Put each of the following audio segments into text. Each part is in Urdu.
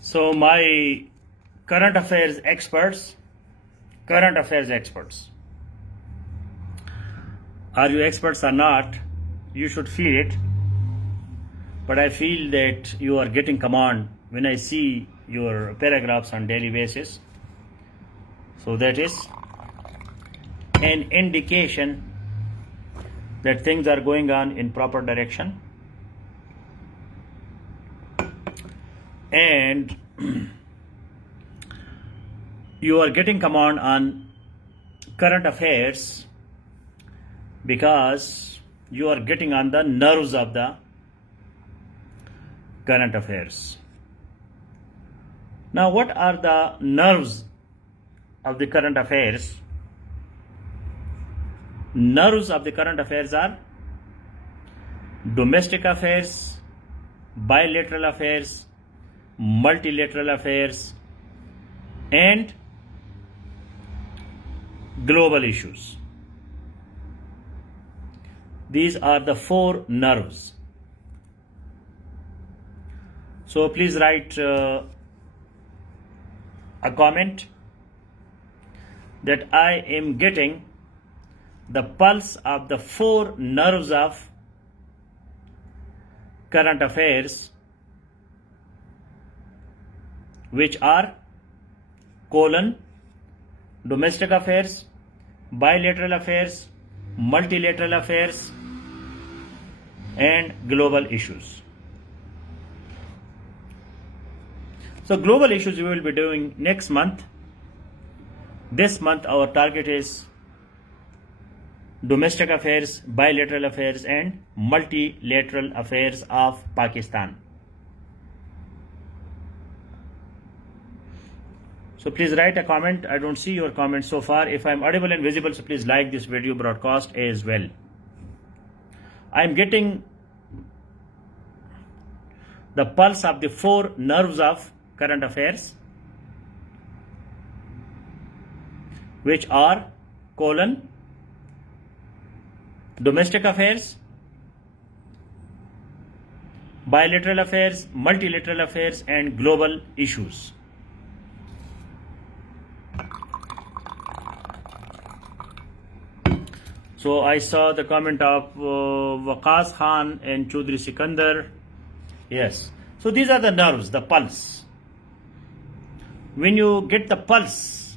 So my current affairs experts, are you experts or not, you should feel it. But I feel that you are getting command when I see your paragraphs on daily basis. So that is an indication that things are going on in proper direction. And you are getting command on current affairs because you are getting on the nerves of the current affairs. Now, what are the nerves of the current affairs? Nerves of the current affairs are domestic affairs, bilateral affairs, multilateral affairs, and global issues. These are the four nerves. So please write a comment that I am getting the pulse of the four nerves of current affairs, which are domestic affairs, bilateral affairs, multilateral affairs, and global issues. So global issues we will be doing next month. This month our target is domestic affairs, bilateral affairs, and multilateral affairs of Pakistan. So please write a comment. I don't see your comment so far. If I'm audible and visible, so please like this video broadcast as well. I'm getting the pulse of the four nerves of current affairs, which are domestic affairs, bilateral affairs, multilateral affairs, and global issues. So I saw the comment of Waqas Khan and Chaudhry Sikandar. Yes. So these are the nerves, the pulse. When you get the pulse,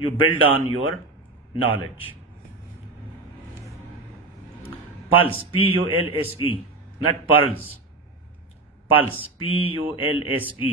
You build on your knowledge. Pulse, P-U-L-S-E, not pearls. Pulse, P-U-L-S-E,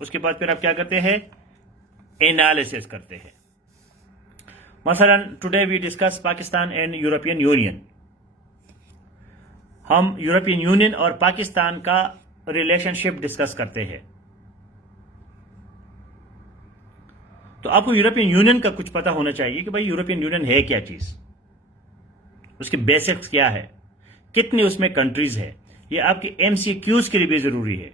اس کے بعد پھر آپ کیا کرتے ہیں؟ انالیسس کرتے ہیں. مثلا today we discuss Pakistan and European Union. ہم یورپین یونین اور پاکستان کا ریلیشن شپ ڈسکس کرتے ہیں. تو آپ کو یورپین یونین کا کچھ پتا ہونا چاہیے کہ بھائی یورپین یونین ہے کیا چیز، اس کے بیسکس کیا ہے، کتنی اس میں کنٹریز ہے. یہ آپ کے ایم سی کیوز کے لیے بھی ضروری ہے.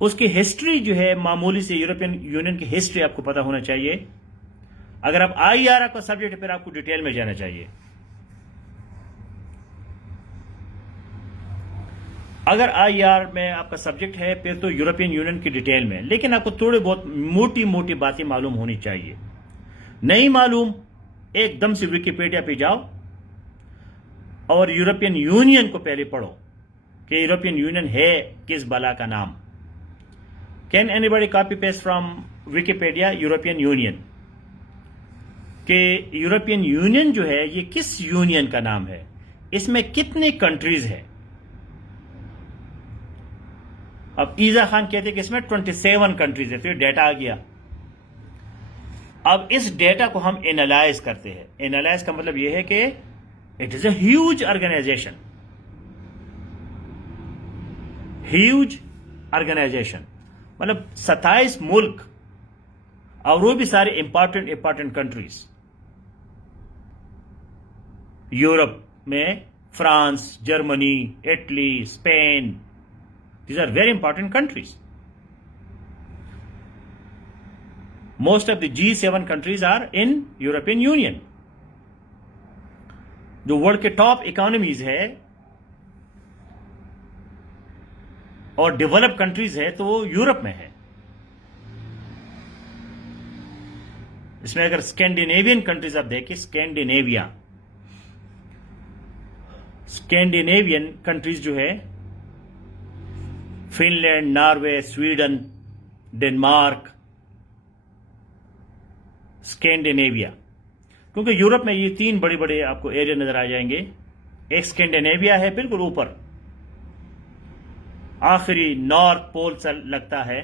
اس کی ہسٹری جو ہے معمولی سے یورپین یونین کی ہسٹری آپ کو پتا ہونا چاہیے. اگر آپ آئی آر کا سبجیکٹ ہے پھر آپ کو ڈیٹیل میں جانا چاہیے. اگر آئی آر میں آپ کا سبجیکٹ ہے پھر تو یورپین یونین کی ڈیٹیل میں، لیکن آپ کو تھوڑے بہت موٹی موٹی باتیں معلوم ہونی چاہیے. نہیں معلوم ایک دم سے ویکیپیڈیا پہ جاؤ اور یورپین یونین کو پہلے پڑھو کہ یورپین یونین ہے کس بلا کا نام. Can any body copy paste from Wikipedia European union? کہ یورپین یونین جو ہے یہ کس یونین کا نام ہے، اس میں کتنے کنٹریز ہیں. اب ایزا خان کہتے ہیں کہ اس میں 27 کنٹریز ہے، تو یہ ڈیٹا آ گیا. اب اس ڈیٹا کو ہم اینالائز کرتے ہیں. اینالائز کا مطلب یہ ہے کہ it is a huge organization. Huge organization مطلب 27 ملک اور وہ بھی سارے امپارٹنٹ کنٹریز. یورپ میں France, Germany, Italy, Spain, these are very important countries. Most of the G7 countries are in European Union. جو ورلڈ کے ٹاپ اکانومیز ہے اور ڈیولپ کنٹریز ہے تو وہ یورپ میں ہے. اس میں اگر اسکینڈینیوین کنٹریز آپ دیکھیں، اسکینڈینیوین کنٹریز جو ہے Finland, Norway, Sweden, Denmark, Scandinavia. کیونکہ یورپ میں یہ 3 بڑے بڑے آپ کو ایریا نظر آ جائیں گے. ایک اسکینڈینیویا ہے بالکل اوپر، آخری نارتھ پول سے لگتا ہے.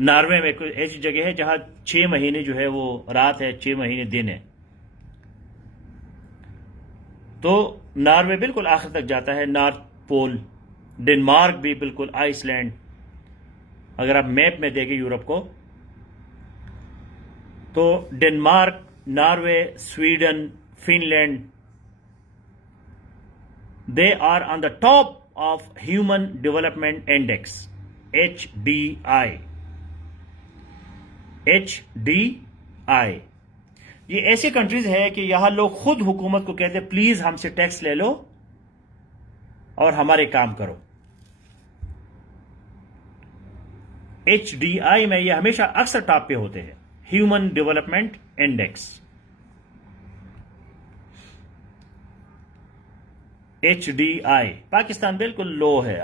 ناروے میں کوئی ایسی جگہ ہے جہاں 6 مہینے جو ہے وہ رات ہے، 6 مہینے دن ہے. تو ناروے بالکل آخر تک جاتا ہے، نارتھ پول. ڈنمارک بھی بالکل، آئس لینڈ. اگر آپ میپ میں دیکھیں یورپ کو تو Denmark, Norway, Sweden, Finland, they are on the top of human development index HDI. یہ ایسی کنٹریز ہے کہ یہاں لوگ خود حکومت کو کہتے ہیں پلیز ہم سے ٹیکس لے لو اور ہمارے کام کرو. HDI میں یہ ہمیشہ اکثر ٹاپ پہ ہوتے ہیں، human development index. HDI Pakistan بالکل لو ہے،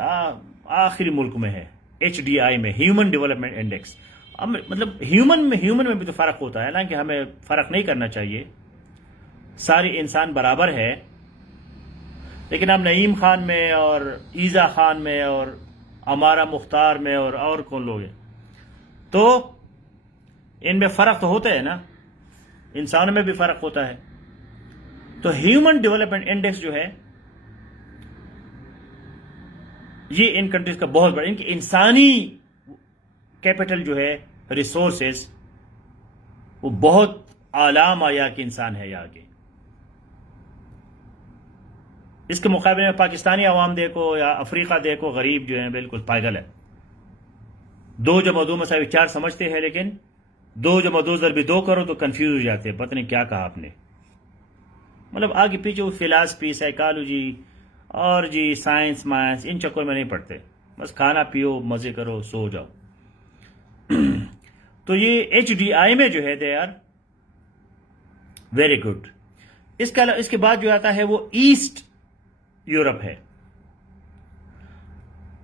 آخری ملک میں ہے HDI میں، ہیومن ڈیولپمنٹ انڈیکس. اب مطلب ہیومن میں بھی تو فرق ہوتا ہے نا، کہ ہمیں فرق نہیں کرنا چاہیے. سارے انسان برابر ہے. لیکن اب نعیم خان میں اور ایزا خان میں اور ہمارا مختار میں اور کون لوگ ہیں، تو ان میں فرق تو ہوتا ہے نا، انسانوں میں بھی فرق ہوتا ہے. تو ہیومن ڈیولپمنٹ انڈیکس جو ہے یہ ان کنٹریز کا بہت بڑا، ان کی انسانی کیپٹل جو ہے، ریسورسز، وہ بہت اعلیٰ معیار کے انسان ہے یہاں کے. اس کے مقابلے میں پاکستانی عوام دیکھو یا افریقہ دیکھو، غریب جو ہیں بالکل پاگل ہے. 2 + 2 = 4 سمجھتے ہیں، لیکن 2 + 2 = 2 کرو تو کنفیوز ہو جاتے ہیں، پتہ نہیں کیا کہا آپ نے. مطلب آگے پیچھے وہ فلاسفی، سائیکالوجی اور جی سائنس مائنس ان چکر میں نہیں پڑتے، بس کھانا پیو، مزے کرو، سو جاؤ. تو یہ HDI میں جو ہے دے آر ویری گڈ. اس کے بعد جو آتا ہے وہ ایسٹ یورپ ہے.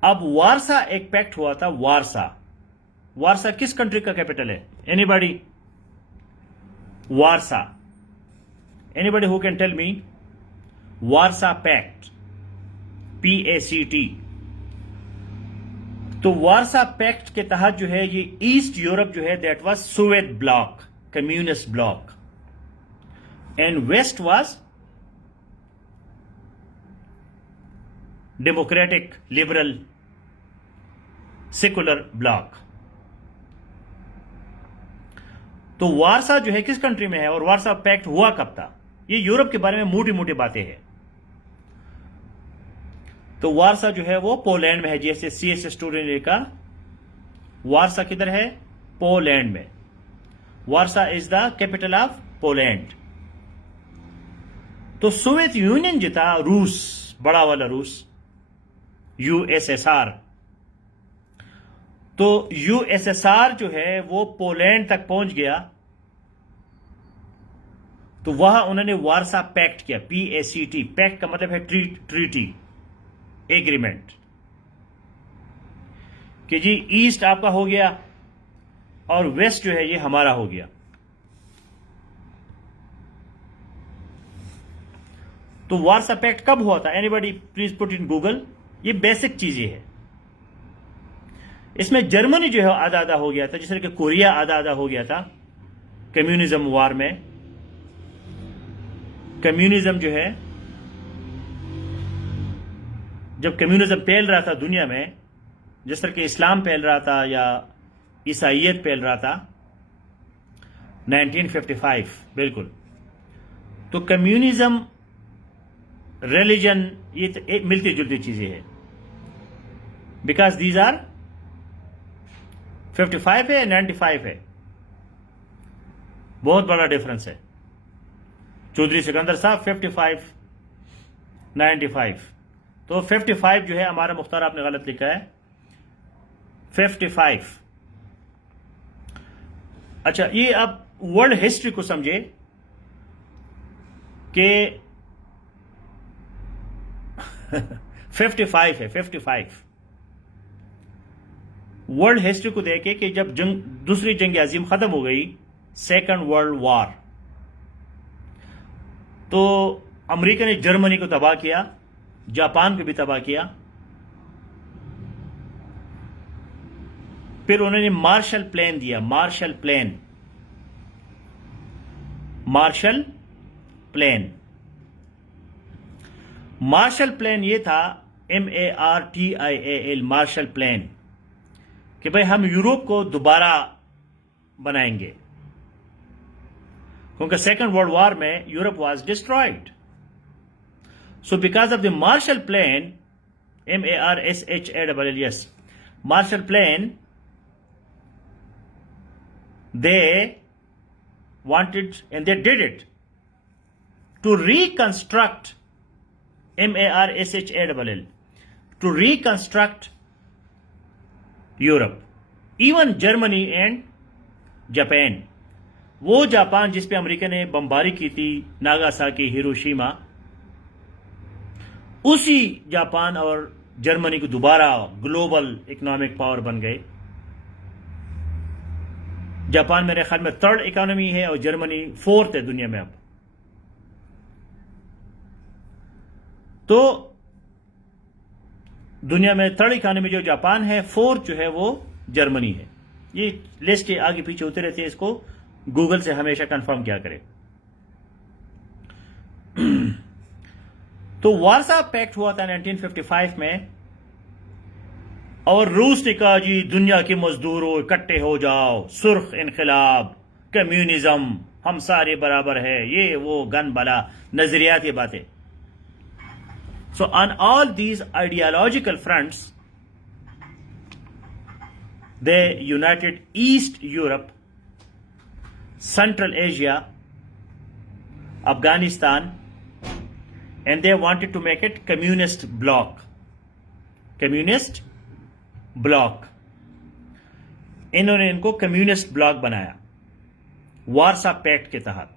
اب وارسا ایک پیکٹ ہوا تھا. وارسا کس کنٹری کا کیپٹل ہے؟ Any body? Warsaw, any body who can tell me? Warsaw packet, PACT. تو وارسا پیکٹ کے تحت جو ہے یہ ایسٹ یورپ جو ہے that was Soviet bloc, communist bloc, and west was democratic liberal secular bloc. تو وارسا جو ہے کس کنٹری میں ہے اور وارسا پیکٹ ہوا کب تھا؟ یہ یورپ کے بارے میں موٹی موٹی باتیں ہیں. تو وارسا جو ہے وہ پولینڈ میں ہے، جیسے سی ایس اسٹوڈنٹ نے کہا وارسا کدھر ہے؟ پولینڈ میں. وارسا از دا کیپٹل آف پولینڈ. تو سوویت یونین جو تھا، روس، بڑا والا روس، یو ایس ایس آر، تو یو ایس ایس آر جو ہے وہ پولینڈ تک پہنچ گیا. تو وہاں انہوں نے وارسا پیکٹ کیا، پی اے سی ٹی. پیکٹ کا مطلب ہے ٹریٹی، ایگریمنٹ، کہ جی ایسٹ آپ کا ہو گیا اور ویسٹ جو ہے یہ ہمارا ہو گیا. تو وارسا پیکٹ کب ہوا تھا؟ Any body please put in Google. یہ بیسک چیز یہ ہے. اس میں جرمنی جو ہے آدھا آدھا ہو گیا تھا، جس طرح کہ کوریا آدھا آدھا ہو گیا تھا کمیونزم وار میں. کمیونزم جو ہے، جب کمیونزم پھیل رہا تھا دنیا میں، جس طرح کہ اسلام پھیل رہا تھا یا عیسائیت پھیل رہا تھا 1955 بالکل. تو کمیونزم، ریلیجن، یہ ملتی جلتی چیزیں ہیں. بیکاز دیز آر 55 ہے 95 ہے، بہت بڑا ڈفرنس ہے. چودھری سکندر صاحب 55 95. تو 55 جو ہے ہمارا مختار آپ نے غلط لکھا ہے 55. اچھا، یہ اب ورلڈ ہسٹری کو سمجھے کہ 55 ہے 55. ورلڈ ہسٹری کو دیکھے کہ جب دوسری جنگ عظیم ختم ہو گئی، سیکنڈ ورلڈ وار، تو امریکہ نے جرمنی کو تباہ کیا، جاپان کو بھی تباہ کیا. پھر انہوں نے مارشل پلان دیا. مارشل پلان مارشل پلان یہ تھا MARTIAL، مارشل پلان، کہ بھئی ہم یورپ کو دوبارہ بنائیں گے، کیونکہ سیکنڈ ورلڈ وار میں Europe was destroyed. So because of the Marshall plan, MARSHALL، Marshall plan, they wanted and they did it to reconstruct MARSHALL, to reconstruct Europe, even Germany and Japan. وہ جاپان جس پہ امریکہ نے بمباری کی تھی، ناگاساکی، ہیروشیما، اسی جاپان اور جرمنی کو دوبارہ گلوبل اکنامک پاور بن گئے. جاپان میرے خیال میں 3rd اکانومی ہے اور جرمنی 4th ہے دنیا میں اب. تو دنیا میں 3rd اکانومی جو جاپان ہے، 4th جو ہے وہ جرمنی ہے. یہ لسٹ آگے پیچھے ہوتے رہتے ہیں، اس کو گوگل سے ہمیشہ کنفرم کیا کرے. تو وارسا پیکٹ ہوا تھا 1955 میں، اور روس نے کہا جی دنیا کے مزدوروں اکٹھے ہو جاؤ، سرخ انقلاب، کمیونزم، ہم سارے برابر ہے، یہ وہ گن بلا نظریاتی باتیں. So on all these ideological fronts they united East Europe, Central Asia, Afghanistan, and they wanted to make it communist bloc. انہوں نے ان کو کمیونسٹ بلاک بنایا وارسا پیکٹ کے تحت،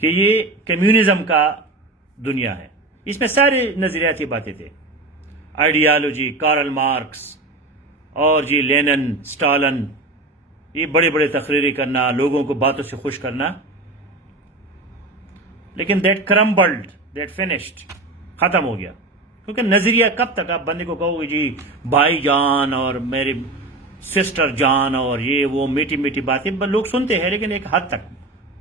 کہ یہ کمیونزم کا دنیا ہے. اس میں سارے نظریاتی باتیں تھے، آئیڈیالوجی، کارل مارکس اور جی لینن، اسٹالن، یہ بڑے بڑے تقریریں کرنا، لوگوں کو باتوں سے خوش کرنا. لیکن دیٹ کرمبلڈ، دیٹ فنشڈ، ختم ہو گیا. کیونکہ نظریہ کب تک آپ بندے کو کہو گے جی بھائی جان اور میری سسٹر جان اور یہ وہ میٹھی میٹھی باتیں لوگ سنتے ہیں لیکن ایک حد تک،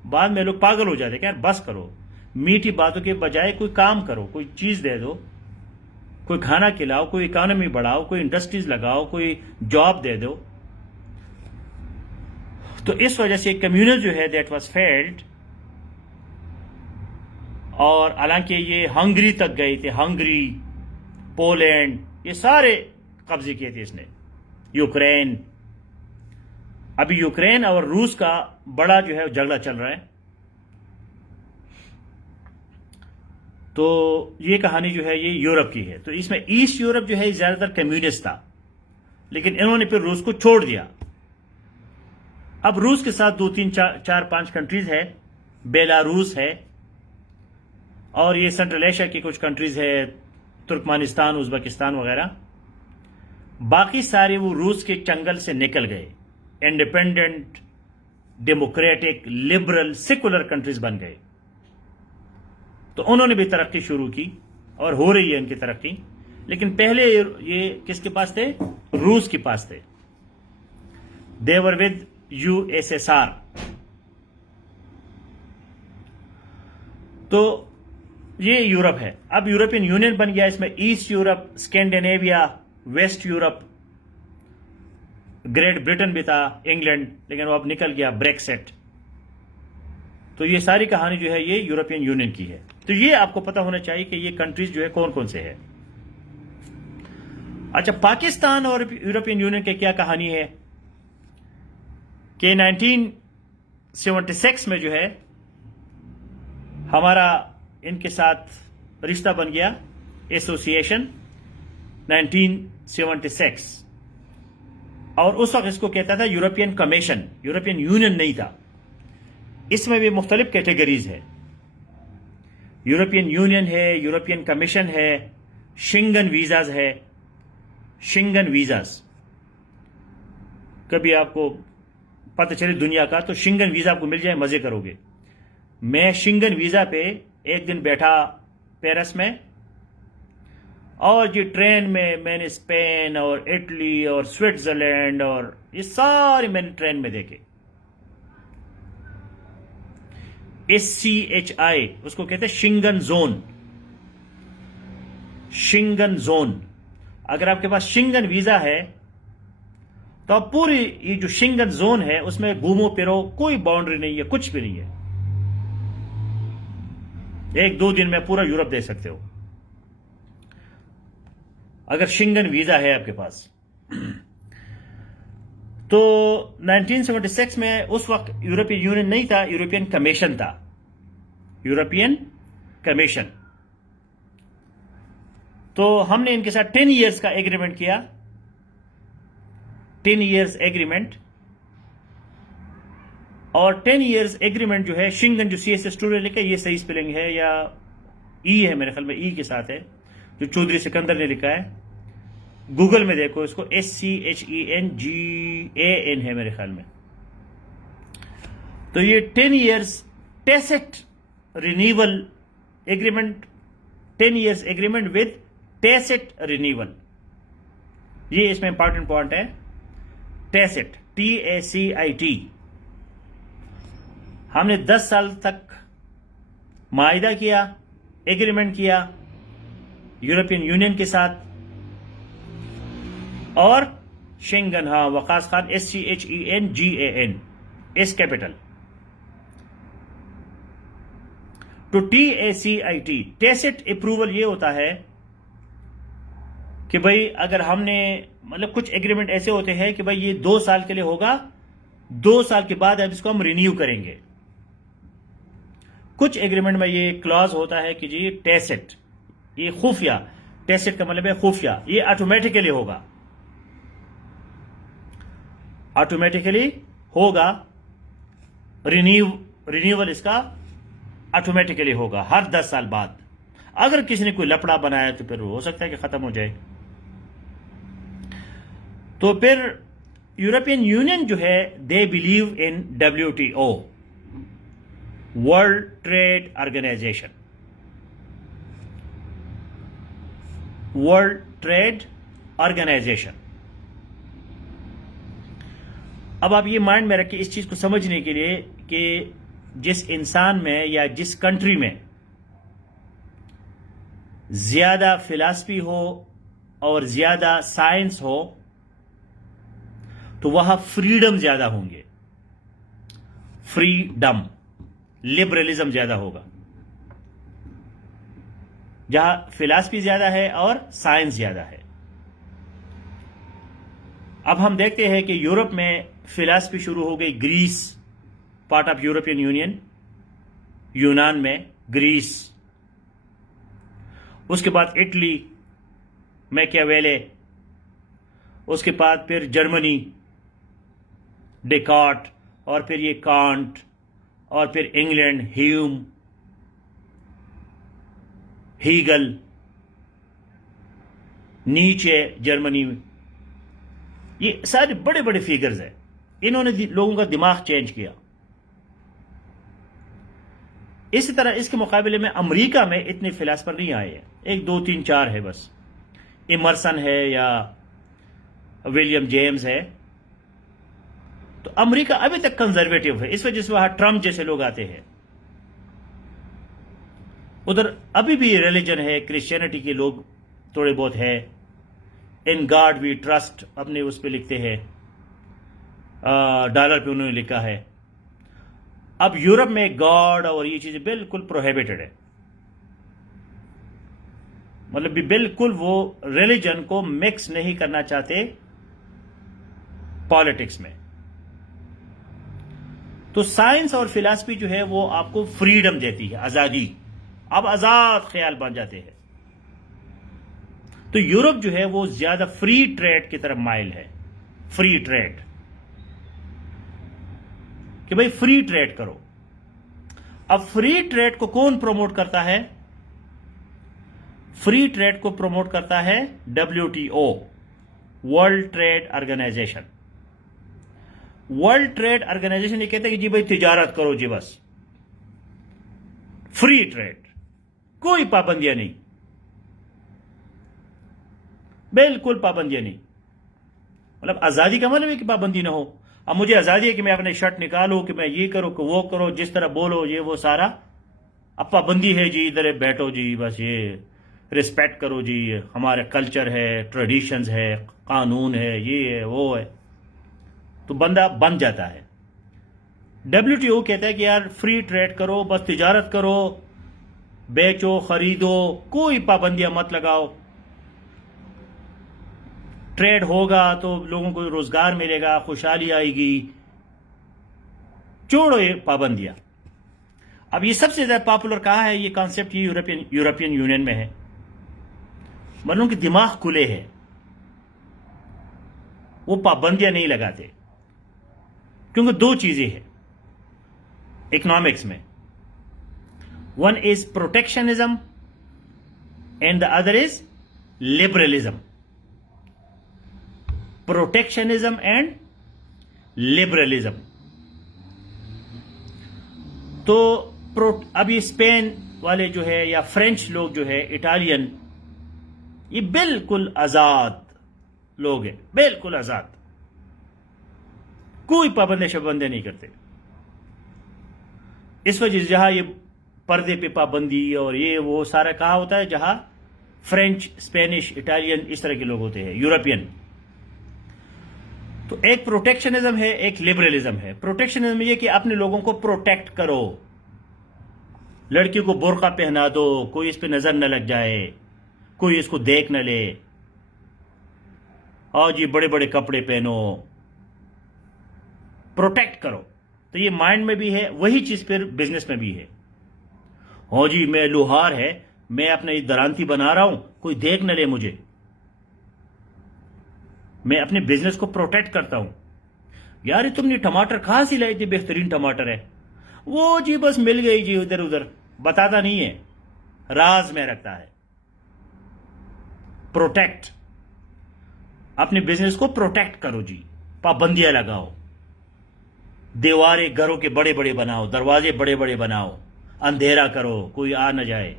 بعد میں لوگ پاگل ہو جاتے ہیں کہ یار بس کرو، میٹھی باتوں کے بجائے کوئی کام کرو، کوئی چیز دے دو، کوئی کھانا کھلاؤ، کوئی اکانومی بڑھاؤ، کوئی انڈسٹریز لگاؤ، کوئی جاب دے دو. تو اس وجہ سے کمیونل جو ہے دیٹ واز فیلڈ. اور حالانکہ یہ ہنگری تک گئے تھے، ہنگری، پولینڈ، یہ سارے قبضے کیے تھے اس نے، یوکرین. ابھی یوکرین اور روس کا بڑا جو ہے جھگڑا چل رہا ہے. تو یہ کہانی جو ہے یہ یورپ کی ہے. تو اس میں ایسٹ یورپ جو ہے زیادہ تر کمیونسٹ تھا، لیکن انہوں نے پھر روس کو چھوڑ دیا. اب روس کے ساتھ 2-3-4-5 کنٹریز ہے، بیلاروس ہے، اور یہ سینٹرل ایشیا کی کچھ کنٹریز ہے، ترکمانستان، ازبکستان وغیرہ. باقی سارے وہ روس کے چنگل سے نکل گئے، independent, democratic, liberal, secular countries بن گئے. تو انہوں نے بھی ترقی شروع کی اور ہو رہی ہے ان کی ترقی. لیکن پہلے یہ کس کے پاس تھے؟ روس کے پاس تھے. دے ور ود USSR. تو یہ یورپ ہے. اب یورپین یونین بن گیا، اس میں east Europe, Scandinavia, west Europe, Great Britain بھی تھا، انگلینڈ، لیکن وہ اب نکل گیا، بریکسٹ. تو یہ ساری کہانی جو ہے یہ یورپین یونین کی ہے. تو یہ آپ کو پتا ہونا چاہیے کہ یہ کنٹریز جو ہے کون کون سے ہے. اچھا، پاکستان اور یورپین یونین کی کیا کہانی ہے کہ 1976 میں جو ہے ہمارا ان کے ساتھ رشتہ بن گیا، ایسوسیشن 1976. اور اس وقت اس کو کہتا تھا یورپین کمیشن، یورپین یونین نہیں تھا. اس میں بھی مختلف کیٹیگریز ہے، یورپین یونین ہے، یورپین کمیشن ہے، شنگن ویزاز ہے. شنگن ویزاز کبھی آپ کو پتہ چلے دنیا کا تو شنگن ویزا آپ کو مل جائے، مزے کرو گے. میں شنگن ویزا پہ ایک دن بیٹھا پیرس میں، اور یہ ٹرین میں نے اسپین اور اٹلی اور سوئٹزرلینڈ اور یہ سارے میں نے ٹرین میں دیکھے. SCHI اس کو کہتے ہیں شنگن زون. شنگن زون، اگر آپ کے پاس شنگن ویزا ہے تو آپ پوری یہ جو شنگن زون ہے اس میں گھومو پھرو، کوئی باؤنڈری نہیں ہے، کچھ بھی نہیں ہے. 1-2 دن میں پورا یورپ دیکھ سکتے ہو اگر شنگن ویزا ہے آپ کے پاس. تو 1976 میں اس وقت یورپین یونین نہیں تھا، یورپین کمیشن تھا. European commission. تو ہم نے ان کے ساتھ 10 ایئرز کا ایگریمنٹ کیا، 10 ایئرز ایگریمنٹ. اور 10 ایئرز ایگریمنٹ جو ہے شنگن، جو CSS اسٹوڈنٹ لکھا ہے، یہ صحیح اسپیلنگ ہے یا ای ہے، میرے خیال میں ای کے ساتھ ہے، جو چودھری سکندر نے لکھا ہے. گوگل میں دیکھو اس کو، SCHENGAN ہے میرے خیال میں. تو یہ 10 years test renewal agreement, 10 years agreement with test renewal. یہ اس میں امپارٹنٹ پوائنٹ ہے، ٹیسٹ، TACIT. ہم نے 10 سال تک معاہدہ کیا، ایگریمنٹ کیا یورپین یونین کے ساتھ. اور شنگن، ہاں، وقاص خان، SCHENGAN، اس کیپٹل. تو TACIT، ٹیسٹ اپروول، یہ ہوتا ہے کہ بھائی اگر ہم نے مطلب کچھ ایگریمنٹ ایسے ہوتے ہیں کہ بھائی یہ 2 سال کے لیے ہوگا، 2 سال کے بعد اب اس کو ہم رینیو کریں گے. کچھ ایگریمنٹ میں یہ کلاز ہوتا ہے کہ جی ٹیسٹ، یہ خفیہ، ٹیسٹ کا مطلب ہے خفیہ، یہ آٹومیٹیکلی ہوگا، آٹومیٹیکلی ہوگا. رینیول اس کا آٹومیٹیکلی ہوگا ہر 10 سال بعد. اگر کسی نے کوئی لپڑا بنایا تو پھر ہو سکتا ہے کہ ختم ہو جائے. تو پھر یورپین یونین جو ہے they believe in WTO، world trade organization. World trade organization. اب آپ یہ مائنڈ میں رکھیں اس چیز کو سمجھنے کے لیے کہ جس انسان میں یا جس کنٹری میں زیادہ فلسفی ہو اور زیادہ سائنس ہو تو وہاں فریڈم زیادہ ہوں گے. فریڈم، لبرلزم زیادہ ہوگا. جہاں فلسفی زیادہ ہے اور سائنس زیادہ ہے. اب ہم دیکھتے ہیں کہ یورپ میں فلسفی شروع ہو گئی. Greece part of European Union, یونان میں گریس. اس کے بعد اٹلی، میکیاویلے. اس کے بعد پھر جرمنی، ڈیکارٹ. اور پھر یہ کانٹ. اور پھر انگلینڈ، ہیوم، ہیگل. نیچے جرمنی میں. یہ سارے بڑے بڑے فیگرز ہیں. انہوں نے لوگوں کا دماغ چینج کیا. اسی طرح اس کے مقابلے میں امریکہ میں اتنے فلاسفر نہیں آئے ہیں. 1 2 3 4 ہے بس. ایمرسن ہے یا ولیم جیمز ہے. تو امریکہ ابھی تک کنزرویٹو ہے. اس وجہ سے وہاں ٹرمپ جیسے لوگ آتے ہیں. ادھر ابھی بھی ریلیجن ہے، کرسچینٹی کے لوگ تھوڑے بہت ہے. ان گاڈ وی ٹرسٹ اپنے اس پہ لکھتے ہیں، ڈالر پہ انہوں نے لکھا ہے. اب یورپ میں گاڈ اور یہ چیزیں بالکل پروہیبٹڈ ہے. مطلب بالکل وہ ریلیجن کو مکس نہیں کرنا چاہتے پالیٹکس میں. تو سائنس اور فلسفی جو ہے وہ آپ کو فریڈم دیتی ہے، آزادی. آپ آزاد خیال بن جاتے ہیں. تو یورپ جو ہے وہ زیادہ فری ٹریڈ کی طرف مائل ہے. فری ٹریڈ کہ بھئی فری ٹریڈ کرو. اب فری ٹریڈ کو کون پروموٹ کرتا ہے؟ فری ٹریڈ کو پروموٹ کرتا ہے WTO، world trade organization. World trade organization یہ کہتا ہے کہ جی بھائی تجارت کرو جی، بس فری ٹریڈ، کوئی پابندیاں نہیں، بالکل پابندیاں نہیں. مطلب آزادی کا مطلب ہے کہ پابندی نہ ہو. اب مجھے آزادی ہے کہ میں اپنے شرٹ نکالوں، کہ میں یہ کروں کہ وہ کرو، جس طرح بولو یہ وہ سارا. اب پابندی ہے جی ادھر بیٹھو جی، بس یہ رسپیکٹ کرو جی، ہمارے کلچر ہے، ٹریڈیشنز ہے، قانون ہے، یہ ہے وہ ہے. تو بندہ بن جاتا ہے. WTO کہتا ہے کہ یار فری ٹریڈ کرو، بس تجارت کرو، بیچو خریدو، کوئی پابندیاں مت لگاؤ. ٹریڈ ہوگا تو لوگوں کو روزگار ملے گا، خوشحالی آئے گی. چھوڑو یہ پابندیاں. اب یہ سب سے زیادہ پاپولر کہا ہے یہ کانسیپٹ، یہ یورپین یونین میں ہے. مطلب کہ دماغ کھلے ہے، وہ پابندیاں نہیں لگاتے. کیونکہ 2 چیزیں ہیں اکنامکس میں. One is protectionism and the other is liberalism. Protectionism and liberalism. تو اب یہ اسپین والے جو ہے یا فرینچ لوگ جو ہے، اٹالین، یہ بالکل آزاد لوگ ہیں، بالکل آزاد، کوئی پابندے شبندے نہیں کرتے. اس وجہ سے جہاں یہ پردے پہ پابندی اور یہ وہ سارا کہاں ہوتا ہے، جہاں فرینچ، اسپینش، اٹالین اس طرح کے لوگ ہوتے ہیں، یورپین. تو ایک پروٹیکشنزم ہے، ایک لبرلزم ہے. پروٹیکشنزم یہ کہ اپنے لوگوں کو پروٹیکٹ کرو، لڑکیوں کو برقع پہنا دو، کوئی اس پہ نظر نہ لگ جائے، کوئی اس کو دیکھ نہ لے. اور جی بڑے بڑے کپڑے پہنو، پروٹیکٹ کرو. تو یہ مائنڈ میں بھی ہے، وہی چیز پھر بزنس میں بھی ہے. ہاں جی میں لوہار ہے، میں اپنے درانتی بنا رہا ہوں، کوئی دیکھ نہ لے مجھے، میں اپنے بزنس کو پروٹیکٹ کرتا ہوں. یار تم نے ٹماٹر کہاں سے لائی تھی، بہترین ٹماٹر ہے، وہ جی بس مل گئی جی ادھر ادھر، بتاتا نہیں ہے، راز میں رکھتا ہے. پروٹیکٹ، اپنے بزنس کو پروٹیکٹ کرو جی، پابندیاں لگاؤ، دیواریں گھروں کے بڑے بڑے بناؤ، دروازے بڑے بڑے بناؤ، اندھیرا کرو، کوئی آ نہ جائے.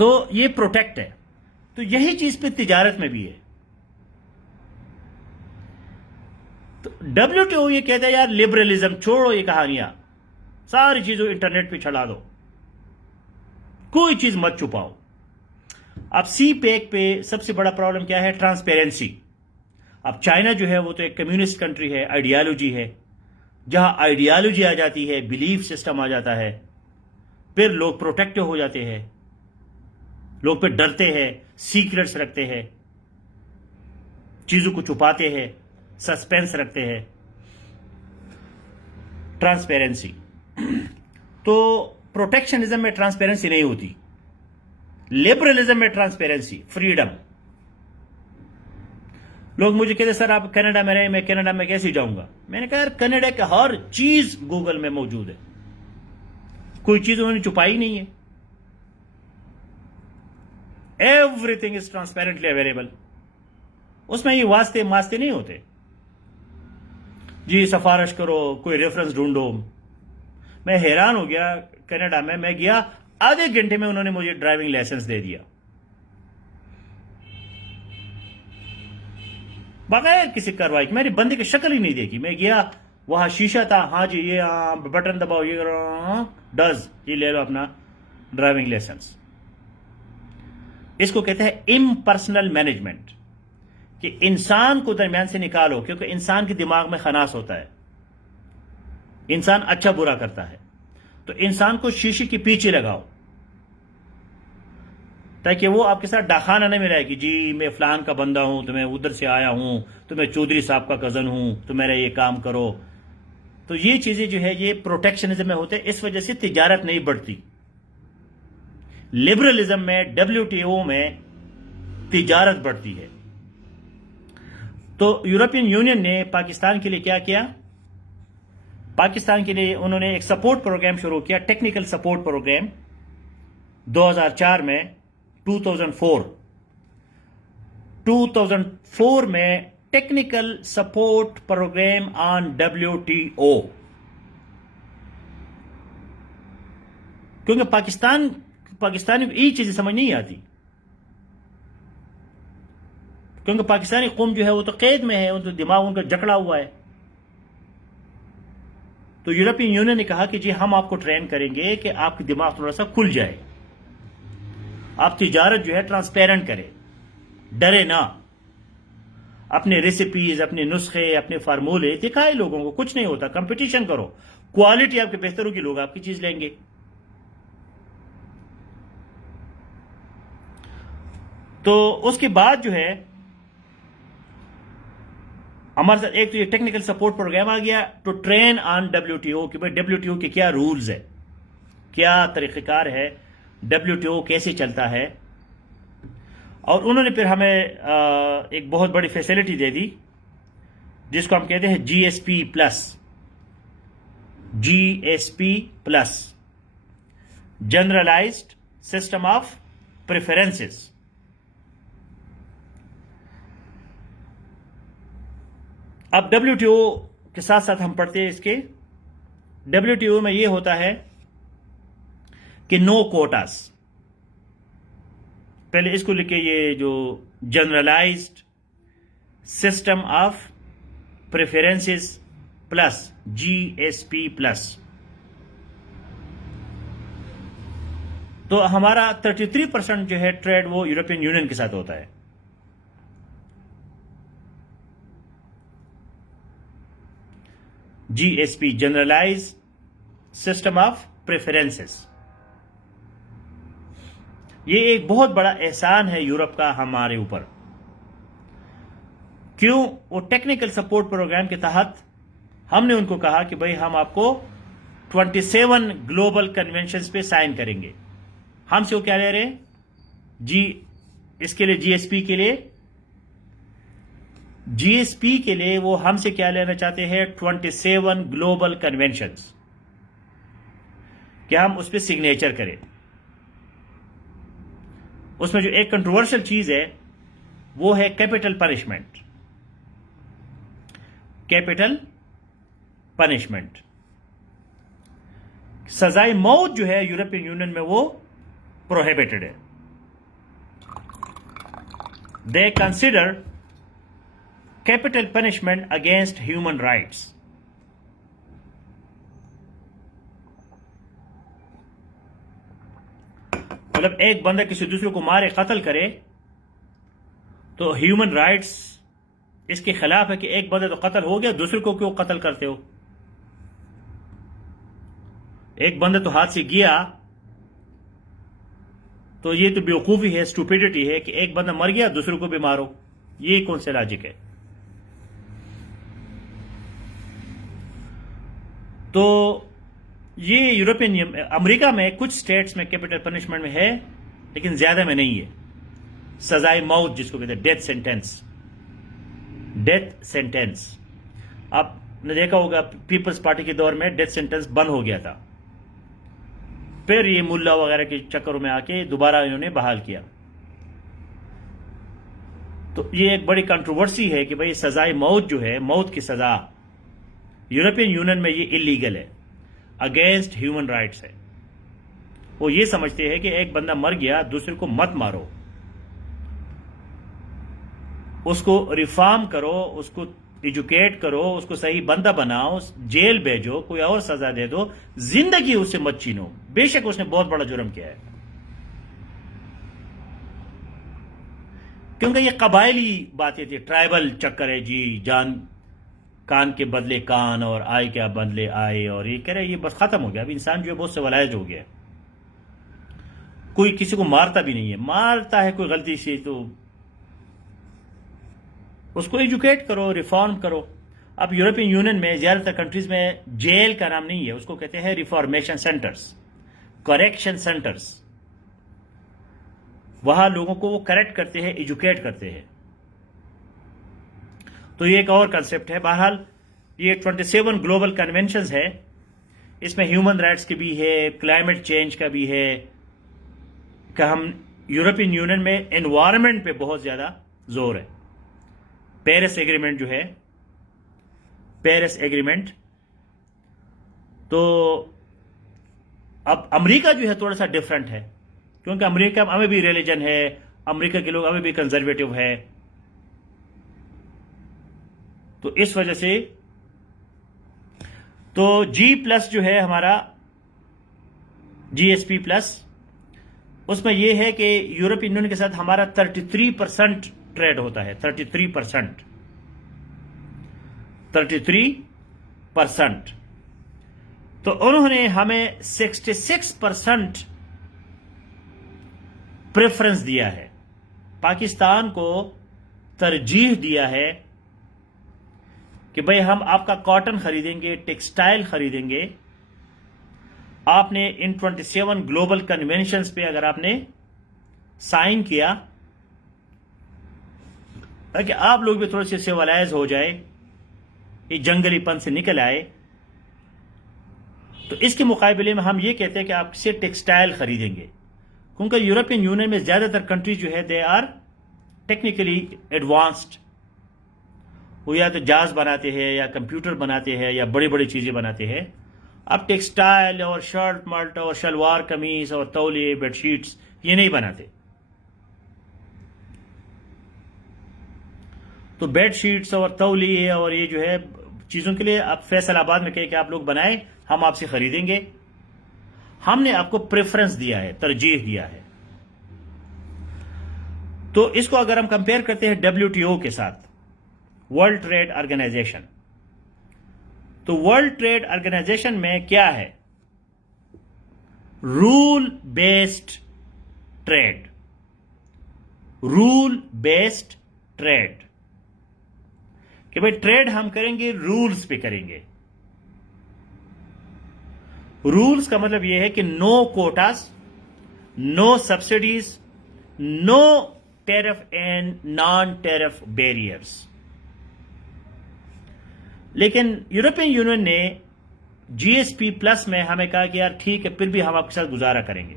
تو یہ پروٹیکٹ ہے. تو یہی چیز پہ تجارت میں بھی ہے. تو WTO یہ کہتا ہے یار لبرلزم چھوڑو یہ کہانیاں, ساری چیزوں انٹرنیٹ پہ چڑھا دو, کوئی چیز مت چھپاؤ. اب سی پیک پہ سب سے بڑا پرابلم کیا ہے؟ ٹرانسپیرنسی. اب چائنا جو ہے وہ تو ایک کمیونسٹ کنٹری ہے, آئیڈیالوجی ہے. جہاں آئیڈیالوجی آ جاتی ہے, بلیف سسٹم آ جاتا ہے, پھر لوگ پروٹیکٹو ہو جاتے ہیں, لوگ پہ ڈرتے ہیں, سیکرٹس رکھتے ہیں, چیزوں کو چھپاتے ہیں, سسپینس رکھتے ہیں. ٹرانسپیرنسی. تو پروٹیکشنزم میں ٹرانسپیرنسی نہیں ہوتی. لبرلزم میں ٹرانسپیرنسی, فریڈم. لوگ مجھے کہتے سر آپ کینیڈا میں رہے, میں کینیڈا میں کیسے جاؤں گا؟ میں نے کہا یار کینیڈا کا ہر چیز گوگل میں موجود ہے, کوئی چیز انہوں نے چھپائی نہیں ہے. Everything is transparently available. اس میں یہ واسطے نہیں ہوتے جی سفارش کرو, کوئی ریفرنس ڈھونڈو. میں حیران ہو گیا کینیڈا میں گیا, آدھے گھنٹے میں انہوں نے مجھے ڈرائیونگ لائسنس دے دیا بغیر کسی کاروائی کی. میں نے بندے کی شکل ہی نہیں دیکھی. میں گیا وہاں شیشہ تھا, ہاں جی یہ بٹن دباؤ, یہ ڈز, یہ لے لو اپنا ڈرائیونگ لائسنس. اس کو کہتے ہیں امپرسنل مینجمنٹ, کہ انسان کو درمیان سے نکالو, کیونکہ انسان کے دماغ میں خناس ہوتا ہے, انسان اچھا برا کرتا ہے. تو انسان کو شیشے کے پیچھے لگاؤ تاکہ وہ آپ کے ساتھ ڈاکانہ نہ ملائے کہ جی میں فلان کا بندہ ہوں, تو میں ادھر سے آیا ہوں, تو میں چودھری صاحب کا کزن ہوں, تو میرا یہ کام کرو. تو یہ چیزیں جو ہے یہ پروٹیکشنزم میں ہوتے, اس وجہ سے تجارت نہیں بڑھتی. لبرلزم میں WTO میں تجارت بڑھتی ہے. تو یورپین یونین نے پاکستان کے لیے کیا کیا؟ پاکستان کے لیے انہوں نے ایک سپورٹ پروگرام شروع کیا, ٹیکنیکل سپورٹ پروگرام 2004 میں. 2004 میں ٹیکنیکل سپورٹ پروگرام آن WTO. کیونکہ پاکستانی کو یہ چیزیں سمجھ نہیں آتی, کیونکہ پاکستانی قوم جو ہے وہ تو قید میں ہے, ان تو دماغ ان کا جکڑا ہوا ہے. تو یورپین یونین نے کہا کہ جی ہم آپ کو ٹرین کریں گے کہ آپ کی دماغ تھوڑا سا کھل جائے, آپ تجارت جو ہے ٹرانسپیرنٹ کرے, ڈرے نہ. اپنے ریسیپیز, اپنے نسخے, اپنے فارمولے دکھائے لوگوں کو, کچھ نہیں ہوتا. کمپٹیشن کرو, کوالٹی آپ کے بہتر ہوگی, لوگ آپ کی چیز لیں گے. تو اس کے بعد جو ہے ہمارے ساتھ ایک تو یہ ٹیکنیکل سپورٹ پروگرام آ گیا ٹو ٹرین آن WTO, کہ بھائی WTO کے کیا رولز ہے, کیا طریقہ کار ہے, WTO کیسے چلتا ہے. اور انہوں نے پھر ہمیں ایک بہت بڑی فیسلٹی دے دی جس کو ہم کہتے ہیں GSP plus. GSP plus, generalized system of preferences. اب WTO کے ساتھ ساتھ ہم پڑھتے ہیں اس کے, WTO میں یہ ہوتا ہے کہ نو کوٹاس. پہلے اس کو لکھے, یہ جو generalized system of preferences plus GSP plus. تو ہمارا 33% جو ہے ٹریڈ وہ یورپین یونین کے ساتھ ہوتا ہے. GSP generalize system of preferences. یہ ایک بہت بڑا احسان ہے یورپ کا ہمارے اوپر. کیوں؟ وہ ٹیکنیکل سپورٹ پروگرام کے تحت ہم نے ان کو کہا کہ بھئی ہم آپ کو 27 گلوبل کنونشنز پہ سائن کریں گے. ہم سے وہ کیا لے رہے ہیں جی, اس کے لیے GSP کے لیے وہ ہم سے کیا لینا چاہتے ہیں 27 گلوبل کنونشنز, کہ ہم اس پہ سگنیچر کریں. اس میں جو ایک کنٹروورشل چیز ہے وہ ہے کیپٹل پنشمنٹ. کیپٹل پنشمنٹ, سزائے موت جو ہے یورپین یونین میں وہ پروہیبٹڈ ہے. They consider capital punishment against human rights. مطلب ایک بندہ کسی دوسرے کو مارے قتل کرے تو ہیومن رائٹس اس کے خلاف ہے کہ ایک بندہ تو قتل ہو گیا، دوسرے کو کیوں قتل کرتے ہو؟ ایک بندہ تو ہاتھ سے گیا تو یہ تو بیوقوفی ہے، اسٹوپیڈٹی ہے کہ ایک بندہ مر گیا دوسرے کو بھی مارو. یہ کون سے لاجک ہے؟ تو یہ یورپین امریکہ میں کچھ سٹیٹس میں کیپٹل پنشمنٹ میں ہے لیکن زیادہ میں نہیں ہے. سزائے موت جس کو کہتے ہیں ڈیتھ سینٹینس. ڈیتھ سینٹینس آپ نے دیکھا ہوگا پیپلز پارٹی کے دور میں ڈیتھ سینٹینس بند ہو گیا تھا، پھر یہ ملا وغیرہ کے چکروں میں آ کے دوبارہ انہوں نے بحال کیا. تو یہ ایک بڑی کنٹروورسی ہے کہ بھئی سزائے موت جو ہے، موت کی سزا یورپین یونین میں یہ اللیگل ہے، اگینسٹ ہیومن رائٹس ہے. وہ یہ سمجھتے ہیں کہ ایک بندہ مر گیا دوسرے کو مت مارو، اس کو ریفارم کرو، اس کو ایجوکیٹ کرو، اس کو صحیح بندہ بناؤ، جیل بھیجو، کوئی اور سزا دے دو، زندگی اس سے مت چھینو، بے شک اس نے بہت بڑا جرم کیا ہے. کیونکہ یہ قبائلی باتیں تھی، ٹرائبل چکر ہے جی، جان کان کے بدلے کان اور آئے کے بدلے آئے، اور یہ کہہ رہے یہ بس ختم ہو گیا. اب انسان جو ہے بہت سیولائزڈ ہو گیا، کوئی کسی کو مارتا بھی نہیں ہے، مارتا ہے کوئی غلطی سے تو اس کو ایجوکیٹ کرو، ریفارم کرو. اب یورپین یونین میں زیادہ تر کنٹریز میں جیل کا نام نہیں ہے، اس کو کہتے ہیں ریفارمیشن سینٹرز، کریکشن سینٹرز. وہاں لوگوں کو وہ کریکٹ کرتے ہیں، ایجوکیٹ کرتے ہیں. تو یہ ایک اور کنسپٹ ہے. بہرحال یہ 27 گلوبل کنونشنز ہے، اس میں ہیومن رائٹس کی بھی ہے، کلائمیٹ چینج کا بھی ہے، کہ ہم یورپین یونین میں انوائرمنٹ پہ بہت زیادہ زور ہے. پیرس ایگریمنٹ جو ہے، پیرس ایگریمنٹ، تو اب امریکہ جو ہے تھوڑا سا ڈفرنٹ ہے، کیونکہ امریکہ ہمیں بھی ریلیجن ہے، امریکہ کے لوگ ہمیں بھی کنزرویٹو ہے. تو اس وجہ سے تو G+ جو ہے ہمارا GSP+، اس میں یہ ہے کہ یورپین یونین کے ساتھ ہمارا 33% ٹریڈ ہوتا ہے. 33%. تو انہوں نے ہمیں 66% پریفرنس دیا ہے. پاکستان کو ترجیح دیا ہے کہ بھئی ہم آپ کا کاٹن خریدیں گے، ٹیکسٹائل خریدیں گے. آپ نے ان 27 گلوبل کنونشنز پہ اگر آپ نے سائن کیا تاکہ آپ لوگ بھی تھوڑے سے سیولائز ہو جائے، یہ جنگلی پن سے نکل آئے، تو اس کے مقابلے میں ہم یہ کہتے ہیں کہ آپ سے ٹیکسٹائل خریدیں گے. کیونکہ یورپین یونین میں زیادہ تر کنٹریز جو ہے دے آر ٹیکنیکلی ایڈوانسڈ. وہ یا تو جہاز بناتے ہیں یا کمپیوٹر بناتے ہیں یا بڑی بڑی چیزیں بناتے ہیں. اب ٹیکسٹائل اور شرٹ مرٹ اور شلوار قمیص اور تولیے بیڈ شیٹس یہ نہیں بناتے. تو بیڈ شیٹس اور تولیے اور یہ جو ہے چیزوں کے لیے آپ فیصل آباد میں کہے کہ آپ لوگ بنائیں، ہم آپ سے خریدیں گے. ہم نے آپ کو پریفرنس دیا ہے، ترجیح دیا ہے. تو اس کو اگر ہم کمپیئر کرتے ہیں WTO کے ساتھ، ورلڈ ٹریڈ آرگنائزیشن، تو ورلڈ ٹریڈ آرگنائزیشن میں کیا ہے؟ Rule based trade. Rule based trade کہ بھئی ٹریڈ ہم کریں گے، رولز پہ کریں گے. رولز کا مطلب یہ ہے کہ no quotas, no subsidies, no tariff and non tariff barriers. لیکن یورپین یونین نے GSP+ میں ہمیں کہا کہ یار ٹھیک ہے، پھر بھی ہم آپ کے ساتھ گزارا کریں گے،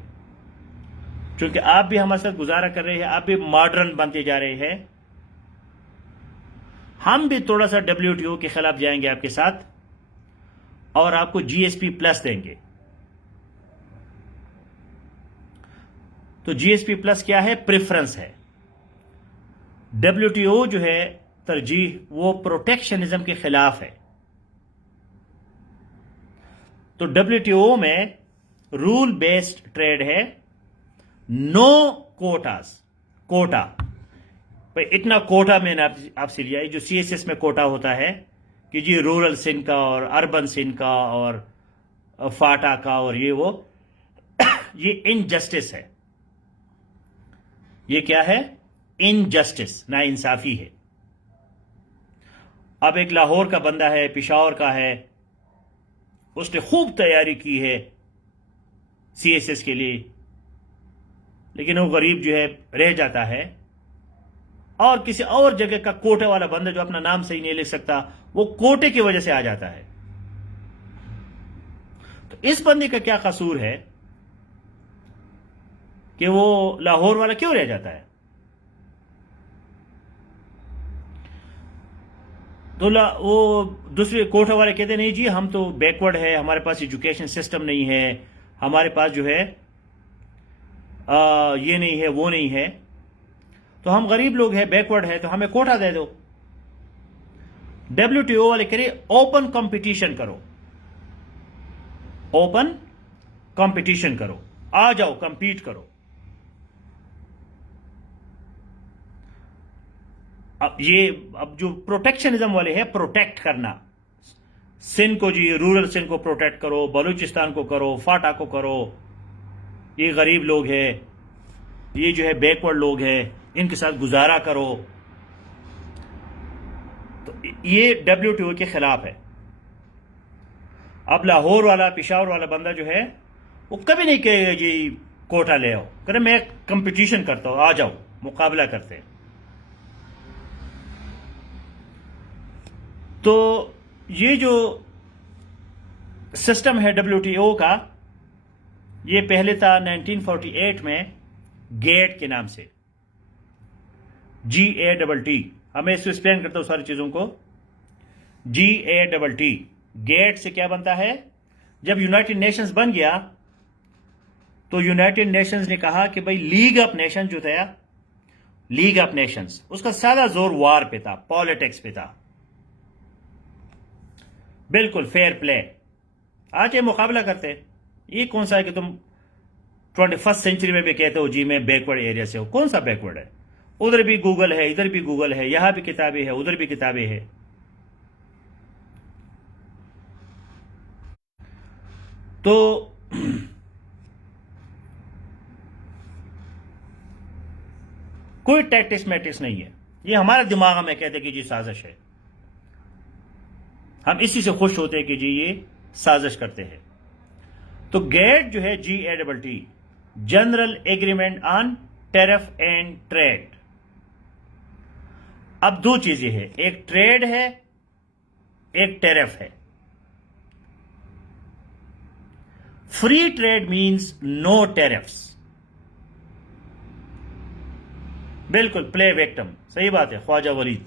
چونکہ آپ بھی ہمارے ساتھ گزارا کر رہے ہیں، آپ بھی ماڈرن بنتے جا رہے ہیں. ہم بھی تھوڑا سا WTO کے خلاف جائیں گے آپ کے ساتھ اور آپ کو GSP+ دیں گے. تو GSP+ کیا ہے؟ پریفرنس ہے. WTO جو ہے ترجیح وہ پروٹیکشنزم کے خلاف ہے. تو WTO میں رول بیسڈ ٹریڈ ہے, نو کوٹاز. کوٹا بھائی اتنا کوٹا میں نے آپ سے لیا, جو CSS میں کوٹا ہوتا ہے کہ جی رورل سن کا اور اربن سن کا اور فاٹا کا اور یہ انجسٹس ہے. یہ کیا ہے؟ انجسٹس, نا انصافی ہے. اب ایک لاہور کا بندہ ہے, پشاور کا ہے, اس نے خوب تیاری کی ہے CSS کے لیے, لیکن وہ غریب جو ہے رہ جاتا ہے, اور کسی اور جگہ کا کوٹے والا بندہ جو اپنا نام صحیح نہیں لکھ سکتا, وہ کوٹے کی وجہ سے آ جاتا ہے. تو اس بندے کا کیا قصور ہے کہ وہ لاہور والا کیوں رہ جاتا ہے؟ تو وہ دوسرے کوٹے والے کہتے نہیں جی ہم تو بیکورڈ ہے, ہمارے پاس ایجوکیشن سسٹم نہیں ہے, ہمارے پاس جو ہے یہ نہیں ہے وہ نہیں ہے, تو ہم غریب لوگ ہیں, بیکورڈ ہے, تو ہمیں کوٹا دے دو. WTO والے کہہ رہے اوپن کمپٹیشن کرو, اوپن کمپٹیشن کرو, آ جاؤ کمپیٹ کرو. اب جو پروٹیکشنزم والے ہیں, پروٹیکٹ کرنا, سندھ کو جی رورل سندھ کو پروٹیکٹ کرو, بلوچستان کو کرو, فاٹا کو کرو, یہ غریب لوگ ہیں, یہ جو ہے بیکورڈ لوگ ہیں, ان کے ساتھ گزارا کرو. تو یہ WTO کے خلاف ہے. اب لاہور والا پشاور والا بندہ جو ہے وہ کبھی نہیں کہے گا جی کوٹا لے آؤ, کہ میں کمپٹیشن کرتا ہوں, آ جاؤ مقابلہ کرتے. تو یہ جو سسٹم ہے WTO کا, یہ پہلے تھا 1948 میں گیٹ کے نام سے, GATT. میں اس کو ایکسپلین کرتا ہوں ساری چیزوں کو. GATT گیٹ سے کیا بنتا ہے؟ جب یونائٹڈ نیشنز بن گیا تو یونائٹڈ نیشنز نے کہا کہ بھائی لیگ آف نیشنز جو تھا, لیگ آف نیشنز, اس کا سارا زور وار پہ تھا, پالیٹکس پہ تھا. بالکل فیئر پلے, آج یہ مقابلہ کرتے. یہ کون سا ہے کہ تم 21 سینچری میں بھی کہتے ہو جی میں بیکورڈ ایریا سے ہوں؟ کون سا بیکورڈ ہے؟ ادھر بھی گوگل ہے, ادھر بھی گوگل ہے, یہاں بھی کتابیں ہے, ادھر بھی کتابیں ہے. تو کوئی ٹیکٹس میٹکس نہیں ہے, یہ ہمارے دماغ میں کہتے کہ جی سازش ہے, ہم اسی سے خوش ہوتے ہیں کہ جی یہ سازش کرتے ہیں. تو گیٹ جو ہے GATT, general agreement on tariff and trade. اب دو چیزیں ہیں, ایک ٹریڈ ہے, ایک ٹیرف ہے. فری ٹریڈ مینز نو ٹیرفس. بالکل پلے وکٹم, صحیح بات ہے خواجہ ولید.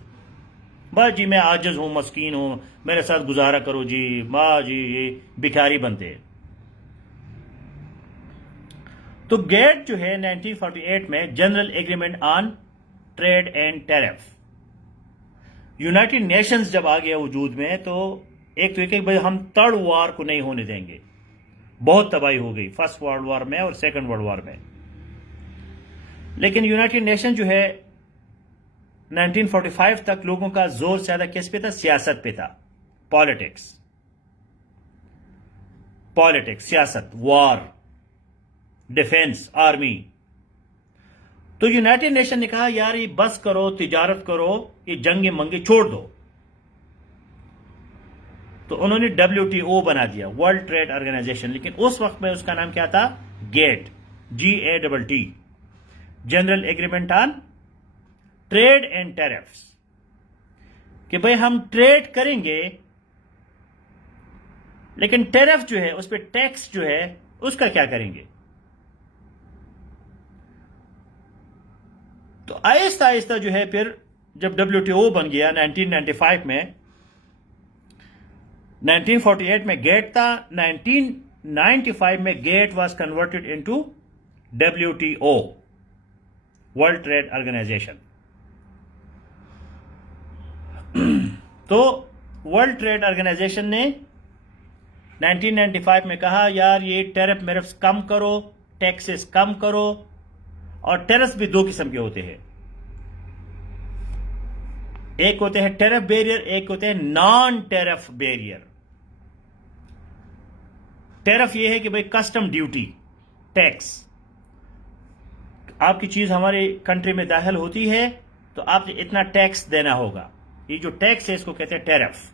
بس جی میں عاجز ہوں, مسکین ہوں, میرے ساتھ گزارا کرو جی, ماں جی یہ بھکاری بنتے. تو گیٹ جو ہے 1948 میں general agreement on trade and tariff. United Nations جب آ گیا وجود میں تو ایک تو یہ کہ بھائی ہم تھرڈ وار کو نہیں ہونے دیں گے, بہت تباہی ہو گئی فرسٹ ورلڈ وار میں اور سیکنڈ ورلڈ وار میں. لیکن یونائٹڈ نیشن جو ہے 1945 تک لوگوں کا زور زیادہ کس پہ تھا؟ سیاست پہ تھا, پالیٹکس, سیاست, وار, ڈیفنس, آرمی. تو یونائٹڈ نیشن نے کہا یار یہ بس کرو, تجارت کرو, یہ جنگ منگے چھوڑ دو. تو انہوں نے WTO بنا دیا, ورلڈ ٹریڈ آرگنائزیشن. لیکن اس وقت میں اس کا نام کیا تھا؟ GATT, GATT, general agreement on trade and tariffs. کہ بھئی ہم ٹریڈ کریں گے لیکن ٹیرف جو ہے اس پہ ٹیکس جو ہے اس کا کیا کریں گے؟ تو آہستہ آہستہ جو ہے پھر جب WTO بن گیا 1995 میں, 1948 میں گیٹ تھا, 1995 میں GATT was converted into WTO, world trade organization. تو ورلڈ ٹریڈ آرگنائزیشن نے 1995 میں کہا یار یہ ٹیرف میرفس کم کرو، ٹیکسز کم کرو، اور ٹیرفس بھی دو قسم کے ہوتے ہیں، ایک ہوتے ہیں ٹیرف بیریئر، ایک ہوتے ہیں نان ٹیرف بیریئر۔ ٹیرف یہ ہے کہ بھئی کسٹم ڈیوٹی، ٹیکس، آپ کی چیز ہماری کنٹری میں داخل ہوتی ہے تو آپ نے اتنا ٹیکس دینا ہوگا، یہ جو ٹیکس ہے اس کو کہتے ہیں ٹیرف۔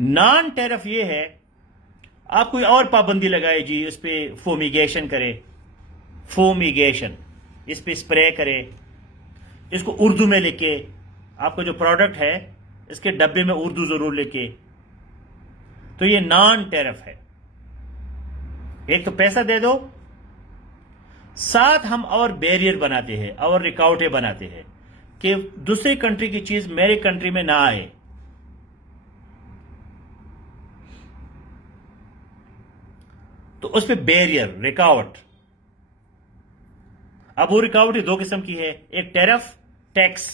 نان ٹیرف یہ ہے آپ کوئی اور پابندی لگائے، جی اس پہ فومیگیشن کرے، فومیگیشن، اس پہ اسپرے کرے، اس کو اردو میں لکھے، آپ کا جو پروڈکٹ ہے اس کے ڈبے میں اردو ضرور لکھے، تو یہ نان ٹیرف ہے۔ ایک تو پیسہ دے دو، ساتھ ہم اور بیریئر بناتے ہیں اور رکاوٹیں بناتے ہیں کہ دوسری کنٹری کی چیز میری کنٹری میں نہ آئے۔ تو اس پہ بیریئر، رکاوٹ۔ اب وہ رکاوٹ دو قسم کی ہے، ایک ٹیرف، ٹیکس،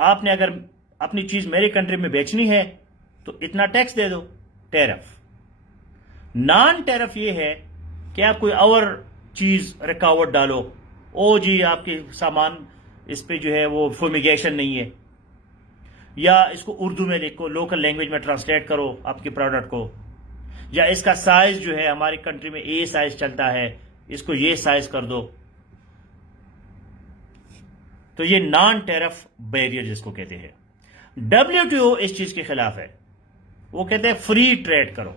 آپ نے اگر اپنی چیز میری کنٹری میں بیچنی ہے تو اتنا ٹیکس دے دو، ٹیرف۔ نان ٹیرف یہ ہے کہ آپ کوئی اور چیز رکاوٹ ڈالو، او جی آپ کے سامان اس پہ جو ہے وہ فومیگیشن نہیں ہے، یا اس کو اردو میں لکھو، لوکل لینگویج میں ٹرانسلیٹ کرو آپ کے پروڈکٹ کو، یا اس کا سائز جو ہے ہماری کنٹری میں اے سائز چلتا ہے، اس کو یہ سائز کر دو۔ تو یہ نان ٹیرف بیریئر جس کو کہتے ہیں۔ WTO اس چیز کے خلاف ہے، وہ کہتے ہیں فری ٹریڈ کرو،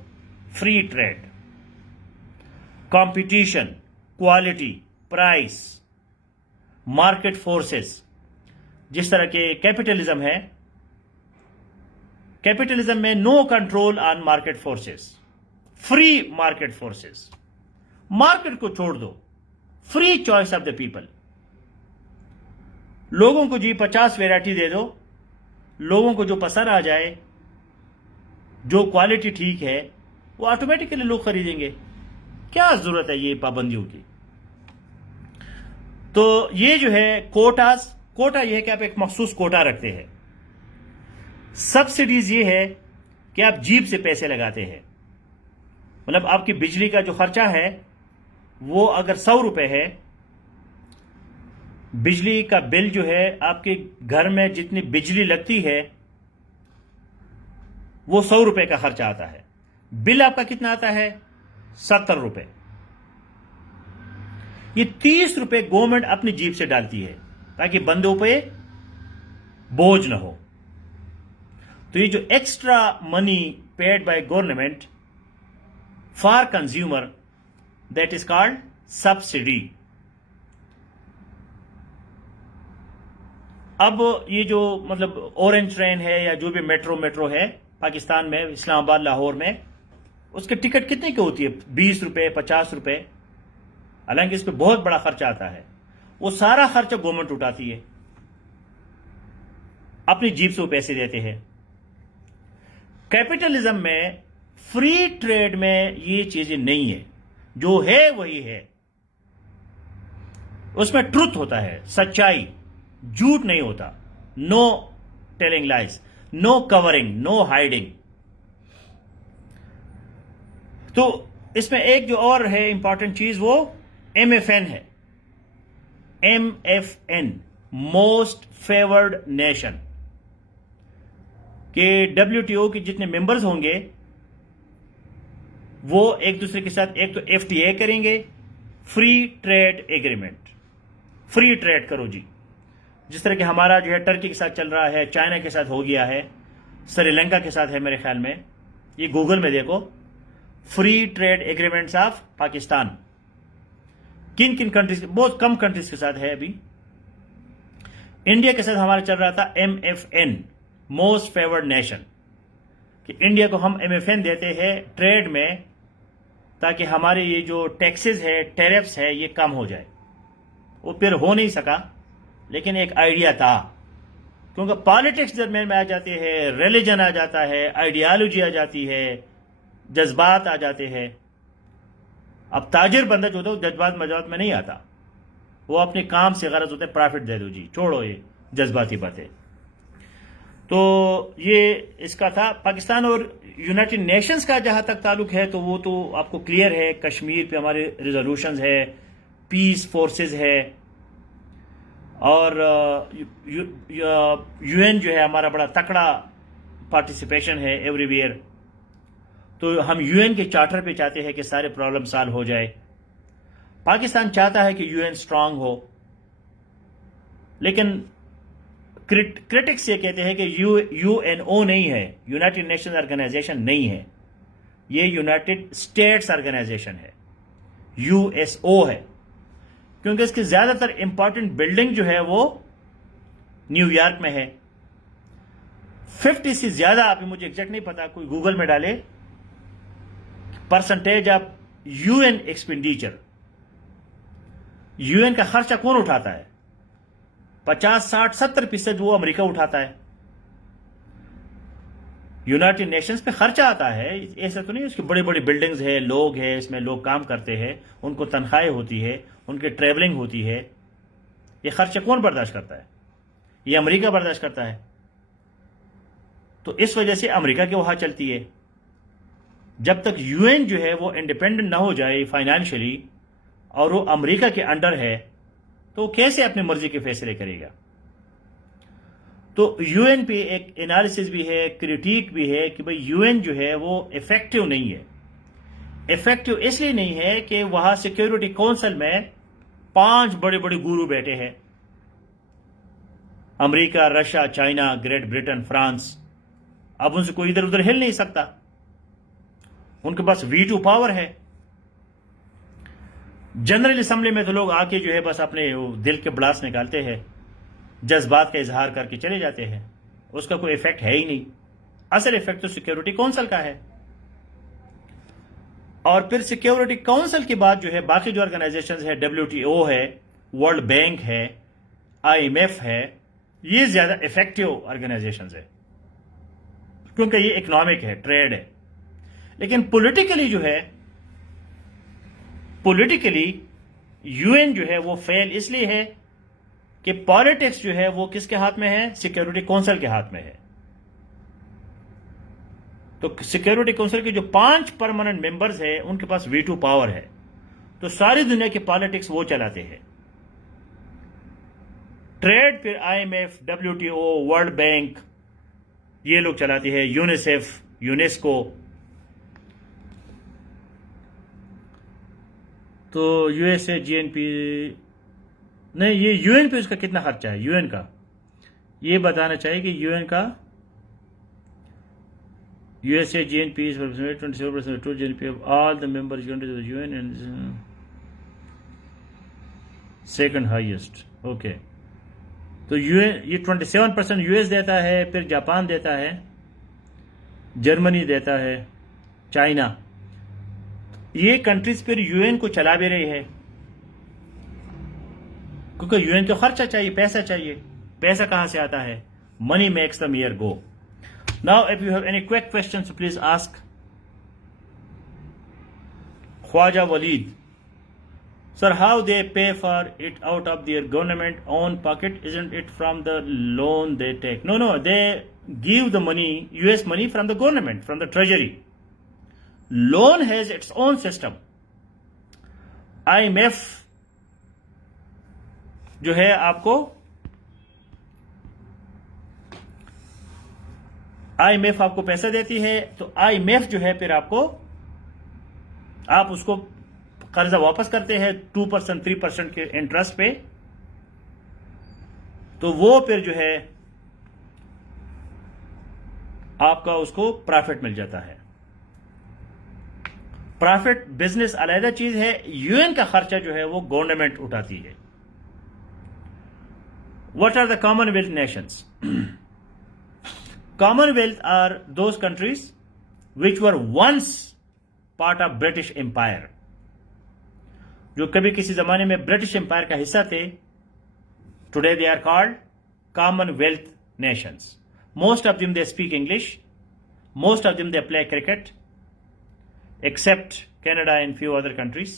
free trade, competition, quality, price, market forces. جس طرح کے کیپٹلزم ہے، کیپٹلزم میں no control on market forces, free market forces, market کو چھوڑ دو، free choice of the people. لوگوں کو جی 50 ویرائٹی دے دو، لوگوں کو جو پسند آ جائے، جو کوالٹی ٹھیک ہے وہ آٹومیٹکلی لوگ خریدیں گے، کیا ضرورت ہے یہ پابندیوں کی؟ تو یہ جو ہے کوٹاز، کوٹا یہ ہے کہ آپ ایک مخصوص کوٹا رکھتے ہیں۔ سبسڈیز یہ ہے کہ آپ جیب سے پیسے لگاتے ہیں، مطلب آپ کی بجلی کا جو خرچہ ہے وہ اگر 100 روپے ہے، بجلی کا بل جو ہے آپ کے گھر میں جتنی بجلی لگتی ہے وہ 100 روپے کا خرچہ آتا ہے، بل آپ کا کتنا آتا ہے؟ 70 روپے۔ یہ 30 روپے گورنمنٹ اپنی جیب سے ڈالتی ہے تاکہ بندوں پہ بوجھ نہ ہو۔ تو یہ جو extra money paid by government for consumer, that is called subsidy. اب یہ جو مطلب اورنج ٹرین ہے یا جو بھی میٹرو ہے پاکستان میں، اسلام آباد، لاہور میں، اس کے ٹکٹ کتنے کی ہوتی ہے؟ 20 روپے، 50 روپے، حالانکہ اس پہ بہت بڑا خرچہ آتا ہے۔ وہ سارا خرچہ گورنمنٹ اٹھاتی ہے، اپنی جیب سے وہ پیسے دیتے ہیں۔ کیپٹلزم میں، فری ٹریڈ میں یہ چیزیں نہیں ہیں، جو ہے وہی ہے، اس میں ٹروتھ ہوتا ہے، سچائی، جھوٹ نہیں ہوتا، نو ٹیلنگ لائز، نو کورنگ، نو ہائیڈنگ۔ تو اس میں ایک جو اور ہے امپورٹنٹ چیز، وہ MFN ہے، MFN، موسٹ فیورڈ نیشن، کہ WTO کے جتنے ممبرز ہوں گے وہ ایک دوسرے کے ساتھ ایک تو FTA کریں گے، free trade agreement, free trade کرو جی، جس طرح کہ ہمارا جو ہے ٹرکی کے ساتھ چل رہا ہے، چائنا کے ساتھ ہو گیا ہے، سری لنکا کے ساتھ ہے میرے خیال میں، یہ گوگل میں دیکھو، free trade agreements of Pakistan, کن کن کنٹریز، بہت کم کنٹریز کے ساتھ ہے ابھی۔ انڈیا کے ساتھ ہمارا چل رہا تھا MFN، موسٹ فیورڈ نیشن، کہ انڈیا کو ہم MFN دیتے ہیں ٹریڈ میں تاکہ ہمارے یہ جو ٹیکسز ہے، ٹیرفس ہے، یہ کم ہو جائے۔ وہ پھر ہو نہیں سکا، لیکن ایک آئیڈیا تھا، کیونکہ پالیٹکس درمیان میں آ جاتے ہیں، ریلیجن آ جاتا ہے، آئیڈیالوجی آ جاتی ہے، جذبات آ جاتے ہیں۔ اب تاجر بندہ جو ہوتا ہے وہ جذبات مجبات میں نہیں آتا، وہ اپنے کام سے غرض ہوتا ہے پرافٹ دے دو جی، چھوڑو یہ جذباتی باتیں۔ تو یہ اس کا تھا. پاکستان اور یونائٹڈ نیشنز کا جہاں تک تعلق ہے تو وہ تو آپ کو کلیئر ہے. کشمیر پہ ہمارے ریزولوشنز ہے, پیس فورسز ہے, اور یو این جو ہے ہمارا بڑا تکڑا پارٹیسپیشن ہے ایوری ویئر. تو ہم یو این کے چارٹر پہ چاہتے ہیں کہ سارے پرابلم سالو ہو جائے. پاکستان چاہتا ہے کہ یو این اسٹرانگ ہو, لیکن کرٹکس یہ کہتے ہیں کہ یو این او نہیں ہے, یونائٹڈ نیشنز آرگنائزیشن نہیں ہے, یہ یونائٹڈ اسٹیٹس آرگنائزیشن ہے, یو ایس او ہے. کیونکہ اس کی زیادہ تر امپورٹنٹ بلڈنگ جو ہے وہ نیو یارک میں ہے. 50 سے زیادہ, آپ مجھے ایگزیکٹ نہیں پتا, کوئی گوگل میں ڈالے, percentage of U N expenditure, U N کا خرچہ کون اٹھاتا ہے؟ 50, 60, 70% وہ امریکہ اٹھاتا ہے. یونائٹڈ نیشنز پہ خرچہ آتا ہے, ایسا تو نہیں. اس کی بڑی بڑی بلڈنگز ہے, لوگ ہیں, اس میں لوگ کام کرتے ہیں, ان کو تنخواہیں ہوتی ہے, ان کی ٹریولنگ ہوتی ہے. یہ خرچہ کون برداشت کرتا ہے؟ یہ امریکہ برداشت کرتا ہے. تو اس وجہ سے امریکہ کی وہاں چلتی ہے. جب تک یو این جو ہے وہ انڈیپینڈنٹ نہ ہو جائے فائنینشلی, اور وہ امریکہ کے انڈر ہے, تو وہ کیسے اپنی مرضی کے فیصلے کرے گا؟ تو یو این پہ ایک انالیسس بھی ہے, کریٹیک بھی ہے کہ بھئی یو این جو ہے وہ افیکٹو نہیں ہے. افیکٹو اس لیے نہیں ہے کہ وہاں سیکیورٹی کونسل میں 5 بڑے بڑے گورو بیٹھے ہیں, America, Russia, China, Great Britain, France. اب ان سے کوئی ادھر ادھر ہل نہیں سکتا, ان کے پاس ویٹو پاور ہے. جنرل اسمبلی میں تو لوگ آ کے جو ہے بس اپنے دل کے بڑاس نکالتے ہیں, جذبات کا اظہار کر کے چلے جاتے ہیں, اس کا کوئی ایفیکٹ ہے ہی نہیں. اصل ایفیکٹ تو سیکیورٹی کونسل کا ہے. اور پھر سیکیورٹی کونسل کے بعد جو ہے باقی جو آرگنائزیشنز ہے, WTO ہے, ورلڈ بینک ہے, IMF ہے, یہ زیادہ افیکٹو آرگنائزیشنز ہے, کیونکہ یہ اکنامک ہے, ٹریڈ ہے. لیکن پولیٹیکلی جو ہے, پولیٹیکلی یو این جو ہے وہ فیل اس لیے ہے کہ پالیٹکس جو ہے وہ کس کے ہاتھ میں ہے؟ سیکیورٹی کونسل کے ہاتھ میں ہے. تو سیکیورٹی کونسل کے جو 5 پرماننٹ ممبرز ہیں ان کے پاس ویٹو پاور ہے, تو ساری دنیا کی پالیٹکس وہ چلاتے ہیں. ٹریڈ پھر IMF, WTO, ورلڈ بینک, یہ لوگ چلاتے ہیں, یونیسیف, یونیسکو. تو U S A G N P نہیں, یہ یو این پہ اس کا کتنا خرچہ ہے یو این کا, یہ بتانا چاہیے کہ یو این کا U S A G N P 27% to G N P of all the member U N and second highest. Okay, تو یو این یہ 27% یو ایس دیتا ہے, پھر جاپان دیتا ہے, جرمنی دیتا ہے, چائنا. یہ کنٹریز پھر یو این کو چلا بھی رہی ہے, کیونکہ یو این کو خرچہ چاہیے, پیسہ چاہیے. پیسہ کہاں سے آتا ہے؟ Money makes the mare go. Now if you have any quick questions, please ask. Khwaja Waleed, sir, how they pay for it out of their government own pocket? Isn't it from the loan they take? No, they give the money, US money, from the government, from the treasury. Loan has its own system. IMF جو ہے آپ کو IMF آپ کو پیسہ دیتی ہے, تو IMF جو ہے پھر آپ اس کو قرضہ واپس کرتے ہیں 2%, 3% کے انٹرسٹ پہ, تو وہ پھر جو ہے آپ کا اس کو پرافٹ مل جاتا ہے. پرافٹ بزنس علیحدہ چیز ہے, یو این کا خرچہ جو ہے وہ گورنمنٹ اٹھاتی ہے. What are the Commonwealth nations? Commonwealth are those countries which were once part of British Empire, جو کبھی کسی زمانے میں برٹش امپائر کا حصہ تھے. Today they are called Commonwealth nations. Most of them they speak English. Most of them they play cricket, except Canada and few other countries.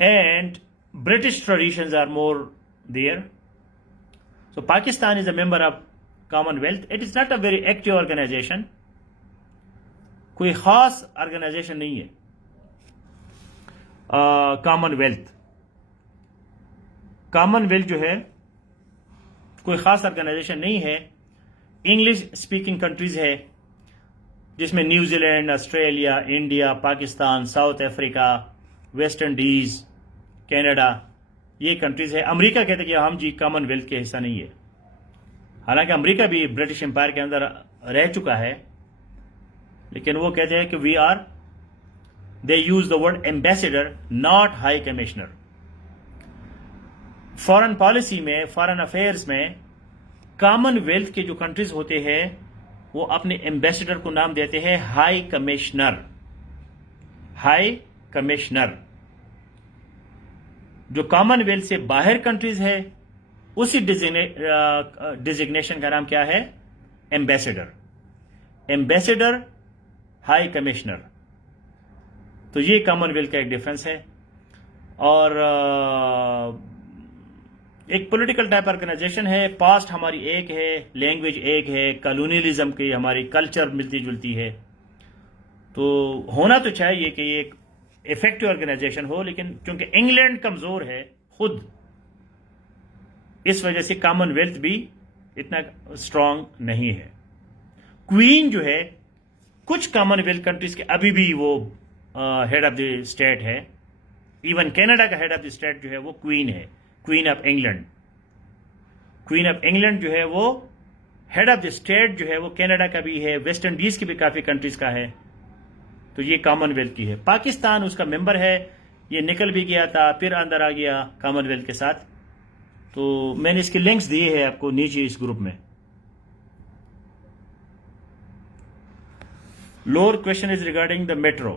And British traditions are more there. So Pakistan is a member of Commonwealth. It is not a very active organization. کوئی خاص آرگنائزیشن نہیں ہے کامن ویلتھ. کامن ویلتھ جو ہے کوئی خاص آرگنائزیشن نہیں ہے. انگلش اسپیکنگ کنٹریز ہے جس میں New Zealand, Australia, India, Pakistan, South Africa, West Indies, Canada, یہ کنٹریز ہے. امریکہ کہتے کہ ہم جی کامن ویلتھ کے حصہ نہیں ہے. حالانکہ امریکہ بھی برٹش امپائر کے اندر رہ چکا ہے، لیکن وہ کہتے ہیں کہ we are, they use the word ambassador not high commissioner. Foreign policy میں، فارن افیئرز میں کامن ویلتھ کے جو کنٹریز ہوتے ہیں وہ اپنے ایمبیسڈر کو نام دیتے ہیں ہائی کمشنر. High commissioner. جو کامن ویلتھ سے باہر کنٹریز ہے اسی ڈیزگنیشن کا نام کیا ہے؟ ایمبیسڈر. Ambassador, high commissioner. تو یہ کامن ویلتھ کا ایک ڈفرنس ہے. اور ایک پولیٹیکل ٹائپ آرگنائزیشن ہے. پاسٹ ہماری ایک ہے، لینگویج ایک ہے، کالونیلزم کی ہماری کلچر ملتی جلتی ہے. تو ہونا تو چاہیے کہ یہ ایک افیکٹو آرگنائزیشن ہو، لیکن چونکہ انگلینڈ کمزور ہے خود، اس وجہ سے کامن ویلتھ بھی اتنا اسٹرانگ نہیں ہے. کوئین جو ہے کچھ کامن ویلتھ کنٹریز کے ابھی بھی وہ ہیڈ آف دی اسٹیٹ ہے. ایون کینیڈا کا ہیڈ آف دی اسٹیٹ جو ہے وہ کوئین ہے، queen of England. Queen of England جو ہے وہ ہیڈ آف دی اسٹیٹ جو ہے وہ کینیڈا کا بھی ہے، ویسٹ انڈیز کی بھی کافی کنٹریز کا ہے. تو یہ کامن ویلتھ کی ہے. پاکستان اس کا ممبر ہے، یہ نکل بھی گیا تھا پھر اندر آ گیا کامن ویلتھ کے ساتھ. تو میں نے اس کے لنکس دیے ہیں آپ کو نیچے اس گروپ میں. Lower question is regarding the metro.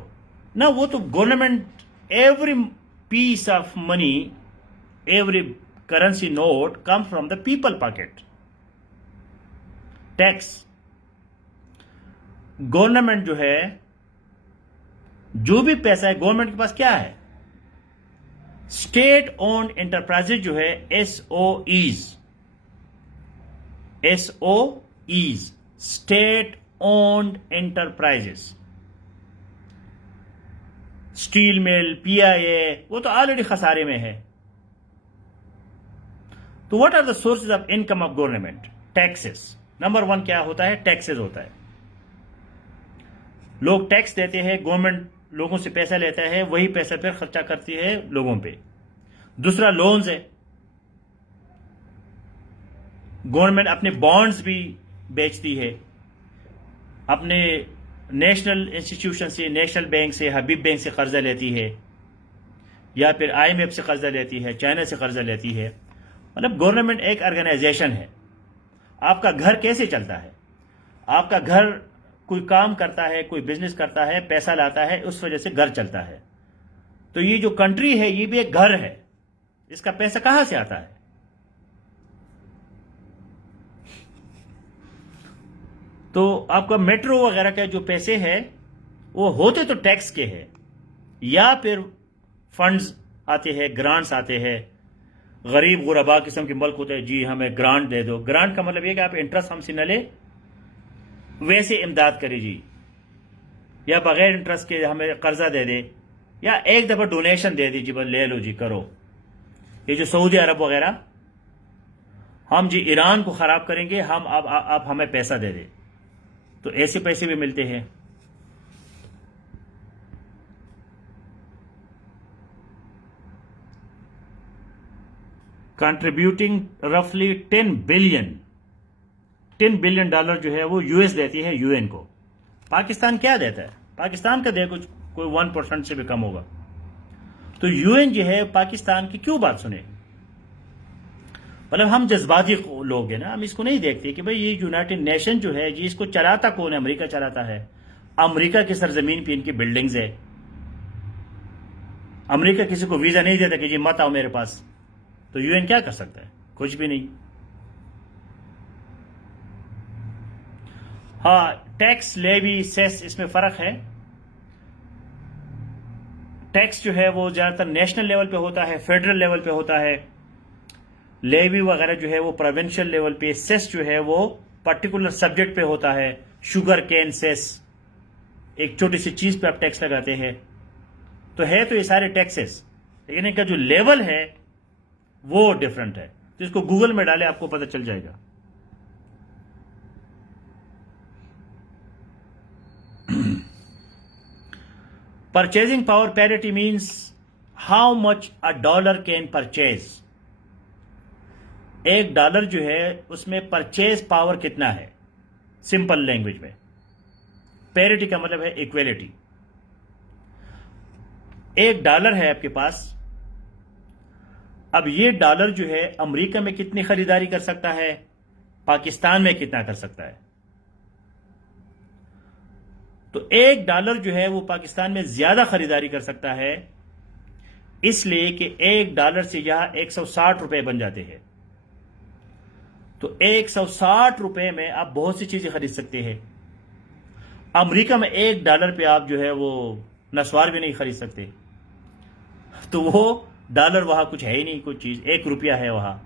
نہ وہ تو government every piece of money, every currency note come from the people pocket. Tax government جو ہے، جو بھی پیسہ ہے گورنمنٹ کے پاس کیا ہے؟ اسٹیٹ اونڈ انٹرپرائز جو ہے، S O Es. S O Es, state owned enterprise. Steel mill, P آئی اے، وہ تو آلریڈی خسارے میں ہے. تو what are the sources of income of government? Taxes. Number 1 کیا ہوتا ہے؟ ٹیکسز ہوتا ہے. لوگ ٹیکس دیتے ہیں، گورنمنٹ لوگوں سے پیسہ لیتا ہے، وہی پیسہ پھر خرچہ کرتی ہے لوگوں پہ. دوسرا لونز ہے. گورنمنٹ اپنے بانڈز بھی بیچتی ہے، اپنے نیشنل انسٹیٹیوشن سے، نیشنل بینک سے، حبیب بینک سے قرضہ لیتی ہے، یا پھر آئی ایم ایف سے قرضہ لیتی ہے، چائنا سے قرضہ لیتی ہے. مطلب گورنمنٹ ایک آرگنائزیشن ہے. آپ کا گھر کیسے چلتا ہے؟ آپ کا گھر کوئی کام کرتا ہے، کوئی بزنس کرتا ہے، پیسہ لاتا ہے، اس وجہ سے گھر چلتا ہے. تو یہ جو کنٹری ہے یہ بھی ایک گھر ہے. اس کا پیسہ کہاں سے آتا ہے؟ تو آپ کا میٹرو وغیرہ کے جو پیسے ہیں وہ ہوتے تو ٹیکس کے ہیں، یا پھر فنڈز آتے ہیں، گرانٹس آتے ہیں. غریب غربا قسم کے ملک ہوتے ہیں، جی ہمیں گرانٹ دے دو. گرانٹ کا مطلب یہ کہ آپ انٹرسٹ ہم سے نہ لے، ویسے امداد کرے جی، یا بغیر انٹرسٹ کے ہمیں قرضہ دے دے، یا ایک دفعہ ڈونیشن دے دی جی بس لے لو جی کرو. یہ جو سعودی عرب وغیرہ، ہم جی ایران کو خراب کریں گے، ہم آپ ہمیں پیسہ دے دیں. تو ایسے پیسے بھی ملتے ہیں. کنٹریبیوٹنگ رفلی 10 بلین ڈالر جو ہے وہ یو ایس دیتی ہے یو این کو. پاکستان کیا دیتا ہے؟ پاکستان کا دے کچھ کوئی 1% سے بھی کم ہوگا. تو یو این جو ہے پاکستان کی کیوں بات سنے؟ مطلب ہم جذباتی لوگ ہیں نا، ہم اس کو نہیں دیکھتے کہ بھئی یہ یونائٹڈ نیشن جو ہے جی اس کو چلاتا کون ہے؟ امریکہ چلاتا ہے. امریکہ کی سرزمین پہ ان کی بلڈنگز ہے. امریکہ کسی کو ویزا نہیں دیتا کہ جی مت آؤ میرے پاس. تو یو این کیا کر سکتا ہے؟ کچھ بھی نہیں. ہاں، ٹیکس، لیوی، سیس، اس میں فرق ہے. ٹیکس جو ہے وہ زیادہ تر نیشنل لیول پہ ہوتا ہے، فیڈرل لیول پہ ہوتا ہے. لیوی وغیرہ جو ہے وہ پروونشل لیول پہ، سیس جو ہے وہ پرٹیکولر سبجیکٹ پہ ہوتا ہے. شوگر کین سیس, ایک چھوٹی سی چیز پہ آپ ٹیکس لگاتے ہیں. تو ہے تو یہ سارے ٹیکسز, لیکن ان کا جو لیول ہے وہ ڈفرنٹ ہے. تو اس کو گوگل میں ڈالے, آپ کو پتہ چل جائے گا. Purchasing power parity means how much a dollar can purchase. ایک ڈالر جو ہے اس میں پرچیز پاور کتنا ہے, سمپل لینگویج میں. پیرٹی کا مطلب ہے ایکویلٹی. ایک ڈالر ہے آپ کے پاس, اب یہ ڈالر جو ہے امریکہ میں کتنی خریداری کر سکتا ہے, پاکستان میں کتنا کر سکتا ہے. تو ایک ڈالر جو ہے وہ پاکستان میں زیادہ خریداری کر سکتا ہے, اس لیے کہ ایک ڈالر سے یہاں 160 روپے بن جاتے ہیں. تو 160 روپے میں آپ بہت سی چیزیں خرید سکتے ہیں. امریکہ میں ایک ڈالر پہ آپ جو ہے وہ نسوار بھی نہیں خرید سکتے. تو وہ ڈالر وہاں کچھ ہے ہی نہیں, کوئی چیز 1 روپیہ ہے وہاں.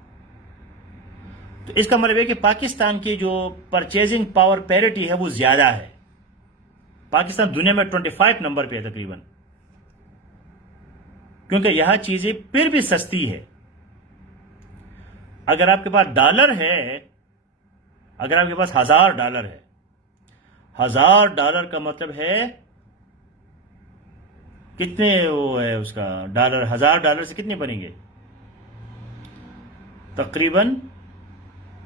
تو اس کا مطلب ہے کہ پاکستان کی جو پرچیزنگ پاور پیرٹی ہے وہ زیادہ ہے. پاکستان دنیا میں 25 نمبر پہ ہے تقریباً, کیونکہ یہاں چیزیں پھر بھی سستی ہے. اگر آپ کے پاس ڈالر ہے, اگر آپ کے پاس $1000 ہے, $1000 کا مطلب ہے کتنے وہ ہے اس کا ڈالر, $1000 سے کتنے بنیں گے, تقریباً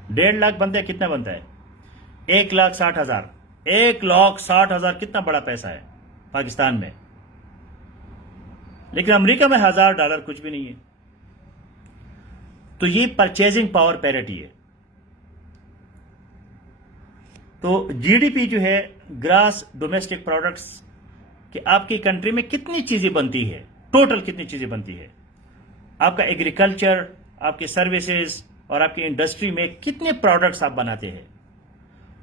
1.5 لاکھ بنتا ہے. کتنا بنتا ہے, 1,60,000. 1,60,000 کتنا بڑا پیسہ ہے پاکستان میں. لیکن امریکہ میں $1000 کچھ بھی نہیں ہے. تو یہ پرچیزنگ پاور پیرٹی ہے. تو جی ڈی پی جو ہے گراس ڈومیسٹک پروڈکٹس, کہ آپ کی کنٹری میں کتنی چیزیں بنتی ہے, ٹوٹل کتنی چیزیں بنتی ہے. آپ کا ایگریکلچر, آپ کی سروسز اور آپ کی انڈسٹری میں کتنے پروڈکٹس آپ بناتے ہیں.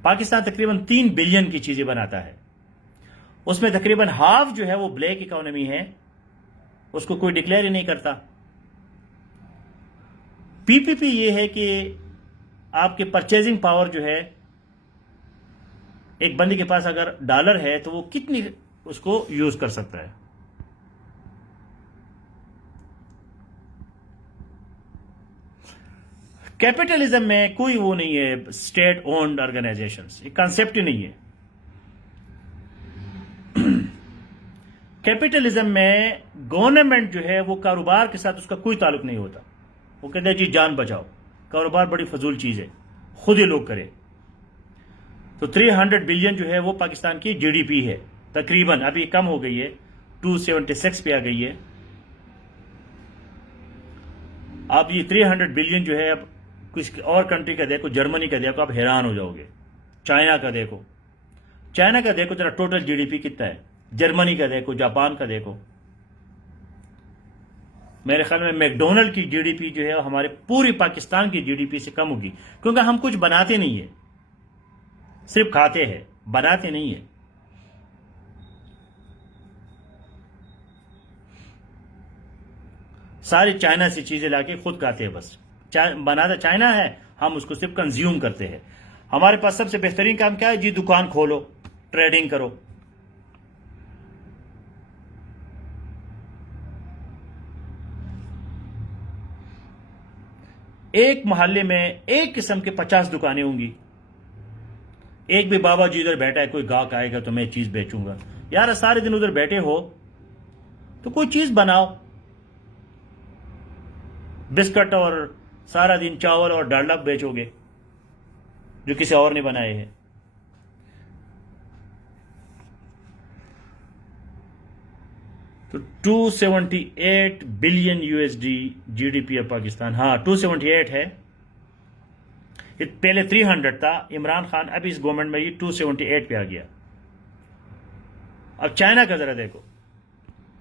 پاکستان تقریباً 3 بلین کی چیزیں بناتا ہے. اس میں تقریباً ہاف جو ہے وہ بلیک اکانومی ہے, اس کو کوئی ڈکلیئر ہی نہیں کرتا. پی پی پی یہ ہے کہ آپ کے پرچیزنگ پاور جو ہے, ایک بندے کے پاس اگر ڈالر ہے تو وہ کتنی اس کو یوز کر سکتا ہے. کیپٹلزم میں کوئی وہ نہیں ہے اسٹیٹ اونڈ آرگنائزیشنز, یہ کانسیپٹ ہی نہیں ہے. کیپٹلزم میں گورنمنٹ جو ہے وہ کاروبار کے ساتھ اس کا کوئی تعلق نہیں ہوتا. وہ کہتے ہیں جی جان بچاؤ, کاروبار بڑی فضول چیز ہے, خود ہی لوگ کرے. تو 300 بلین جو ہے وہ پاکستان کی جی ڈی پی ہے تقریباً. ابھی کم ہو گئی ہے, 276 پہ آ گئی ہے. آپ یہ 300 بلین جو ہے, اب کسی اور کنٹری کا دیکھو, جرمنی کا دیکھو, آپ حیران ہو جاؤ گے. چائنا کا دیکھو, چائنا کا دیکھو ذرا ٹوٹل جی ڈی پی کتنا ہے. جرمنی کا دیکھو, جاپان کا دیکھو. میرے خیال میں میکڈونلڈ کی جی ڈی پی جو ہے ہمارے پوری پاکستان کی جی ڈی پی سے کم ہوگی, کیونکہ ہم کچھ بناتے نہیں ہیں, صرف کھاتے ہیں, بناتے نہیں ہیں. ساری چائنا سے چیزیں لا کے خود کھاتے ہیں, بس بناتا چائنا ہے, ہم اس کو صرف کنزیوم کرتے ہیں. ہمارے پاس سب سے بہترین کام کیا ہے جی, دکان کھولو, ٹریڈنگ کرو. ایک محلے میں ایک قسم کے 50 دکانیں ہوں گی. ایک بھی بابا جی ادھر بیٹھا ہے, کوئی گاہک آئے گا تو میں چیز بیچوں گا. یار سارے دن ادھر بیٹھے ہو تو کوئی چیز بناؤ. بسکٹ اور سارا دن چاول اور ڈالڈا بیچو گے جو کسی اور نے بنائے ہیں. تو 278 billion USD G D P ہے پاکستان. ہاں 278 ہے, پہلے 300 تھا عمران خان, ابھی اس گورنمنٹ میں یہ 278 پہ آ گیا. اب چائنا کا ذرا دیکھو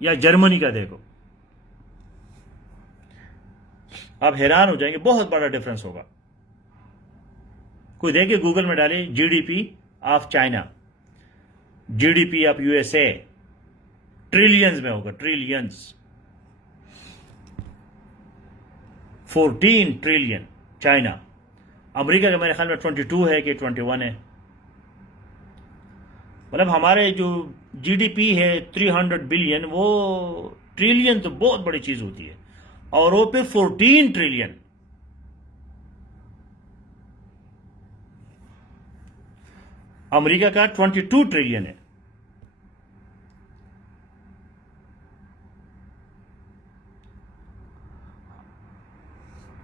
یا جرمنی کا دیکھو, آپ حیران ہو جائیں گے, بہت بڑا ڈفرنس ہوگا. کوئی دیکھے گوگل میں ڈالے G D P of China, G D P of USA, trillions میں ہوگا, ٹریلینز. 14 ٹریلین چائنا, امریکہ کا میرے خیال میں 22 ہے کہ 21 ہے. مطلب ہمارے جو جی ڈی پی ہے 300 بلین، وہ ٹریلین تو بہت بڑی چیز ہوتی ہے، اور وہ پہ 14 ٹریلین. امریکہ کا 22 ٹریلین ہے.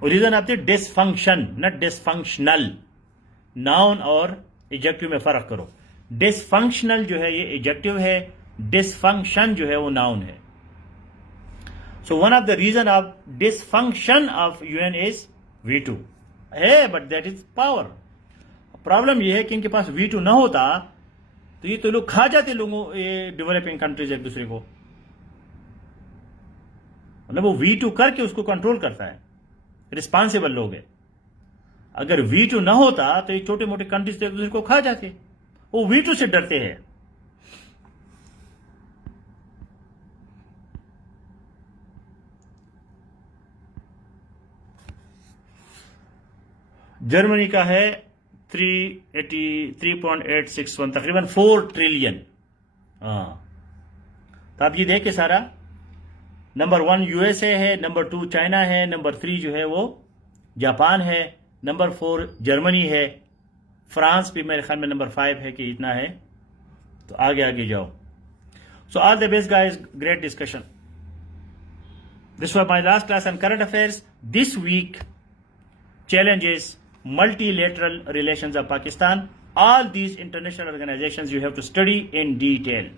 ریزن آتی ہے ڈس فنکشن، نہ ڈس فنکشنل. ناؤن اور ایجیکٹو میں فرق کرو. ڈس فنکشنل جو ہے یہ ایجیکٹو ہے، ڈس فنکشن جو ہے وہ ناؤن ہے. So one of the reason of dysfunction of U N is veto ہے، but that is power. Problem یہ ہے کہ ان کے پاس ویٹو نہ ہوتا تو یہ تو لوگ کھا جاتے لوگوں، یہ ڈیولپنگ کنٹریز ایک دوسرے کو. مطلب وہ ویٹو کر کے اس کو کنٹرول کرتا ہے، رسپانسیبل لوگ ہیں. اگر ویٹو نہ ہوتا تو یہ چھوٹے موٹے کنٹریز ایک دوسرے کو کھا جاتے. وہ ویٹو سے ڈرتے ہیں. جرمنی کا ہے 3.861 تقریباً 4 ٹریلین. ہاں تو آپ یہ دیکھیں سارا، نمبر 1 یو ایس اے ہے، نمبر 2 چائنا ہے، نمبر 3 جو ہے وہ جاپان ہے، نمبر 4 جرمنی ہے، فرانس بھی میرے خیال میں نمبر 5 ہے کہ اتنا ہے. تو آگے آگے جاؤ. So all the best guys, great discussion. This was my last class on current affairs. This week challenges multilateral relations of Pakistan. All these international organizations you have to study in detail.